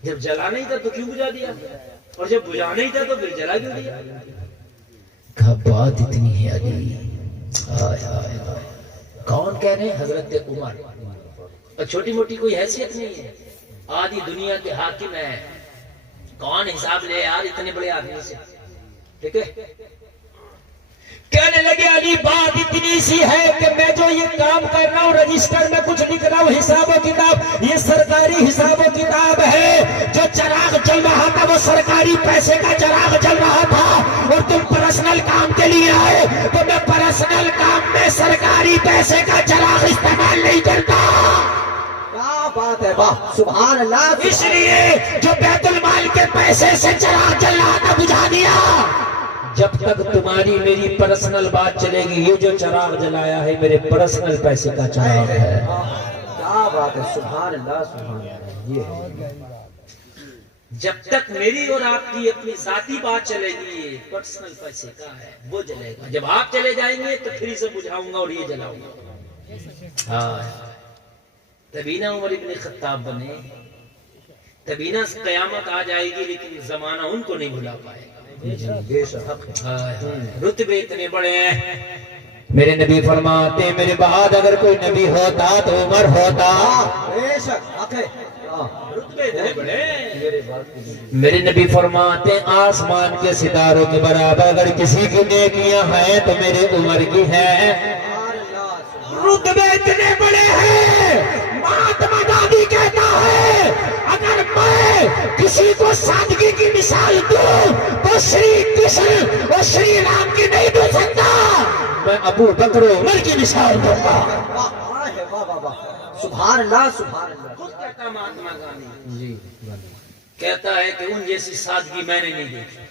جب جلانا ہی تھا تو کیوں بجھا دیا، اور جب بجھانا ہی تھا تو پھر جلا کیوں دیا؟ کہا بات اتنی ہے علی، کون کہہ رہے ہیں؟ حضرت عمر، اور چھوٹی موٹی کوئی حیثیت نہیں ہے، آدھی دنیا کے حاکم ہے، کون حساب لے یار اتنے بڑے آدمی سے، ٹھیک ہے؟ کہنے لگے علی بات اتنی سی ہے کہ میں جو یہ کام کر رہا ہوں، رجسٹر میں کچھ لکھ رہا ہوں، حساب و کتاب، یہ سرکاری حساب و کتاب ہے، جو چراغ جل رہا تھا وہ سرکاری پیسے کا چراغ جل رہا تھا، اور تم پرسنل کام کے لیے آئے تو میں پرسنل کام میں سرکاری پیسے کا چراغ استعمال نہیں کرتا۔ کیا بات ہے، واہ سبحان اللہ۔ اس لیے جو بیت المال کے پیسے سے چراغ جل رہا تھا بجھا دیا۔ جب تک تمہاری میری پرسنل بات چلے گی، یہ جو چراغ جلایا ہے میرے پرسنل پیسے کا چراغ ہے۔ کیا بات ہے، سبحان اللہ سبحان اللہ۔ یہ ہے جب تک میری اور آپ کی اپنی ذاتی بات چلے گی، یہ پرسنل پیسے کا ہے وہ جلے گا، جب آپ چلے جائیں گے تو پھر اسے بجھاؤں گا اور یہ جلاؤں گا۔ تبھی نہ عمر ابن خطاب بنے، تبھی نہ قیامت آ جائے گی، لیکن زمانہ ان کو نہیں بھلا پائے گا۔ رتبے اتنے بڑے ہیں، میرے نبی فرماتے میرے بعد اگر کوئی نبی ہوتا تو عمر ہوتا۔ بے شک حق ہے۔ رتبے اتنے بڑے ہیں، میرے نبی فرماتے آسمان کے ستاروں کے برابر اگر کسی کی نیکیاں ہیں تو میرے عمر کی ہیں۔ رتبے اتنے بڑے ہیں، مہاتما گاندھی کہتا ہے اگر میں کسی کو سادگی کی مثال دوں تو شری کرشن اور شری رام کی نہیں دے سکتا، میں ابو بکر و عمر کی مثال دوں گا۔ سبحان اللہ سبحان اللہ۔ خود کہتا مہاتما گاندھی، کہتا ہے کہ ان جیسی سادگی میں نے نہیں دیکھی،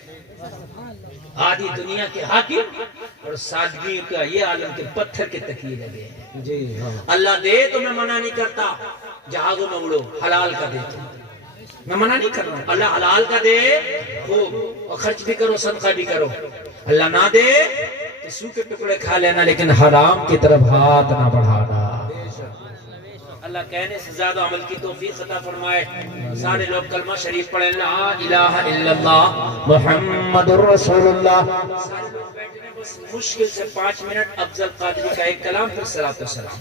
آدھی دنیا کے حاکم اور سادگی کا یہ عالم کے پتھر کے تکیے لگے ہیں۔ اللہ دے تو میں منع نہیں کرتا، جہازوں میں اڑو، حلال کا دے تو میں منع نہیں کر رہا ہوں، اللہ حلال کا دے خوب، اور خرچ بھی کرو صدقہ بھی کرو، اللہ نہ دے تو سو کے ٹکڑے کھا لینا، لیکن حرام کی طرف ہاتھ نہ بڑھانا۔ اللہ کہنے سے زیادہ عمل کی توفیق عطا فرمائے. سارے لوگ کلمہ شریف پڑھیں لا الہ الا اللہ محمد الرسول اللہ. سارے لوگ بیٹھے ہیں بس مشکل سے 5 منٹ افضل قادری کا ایک کلام پھر صلاۃ و سلام.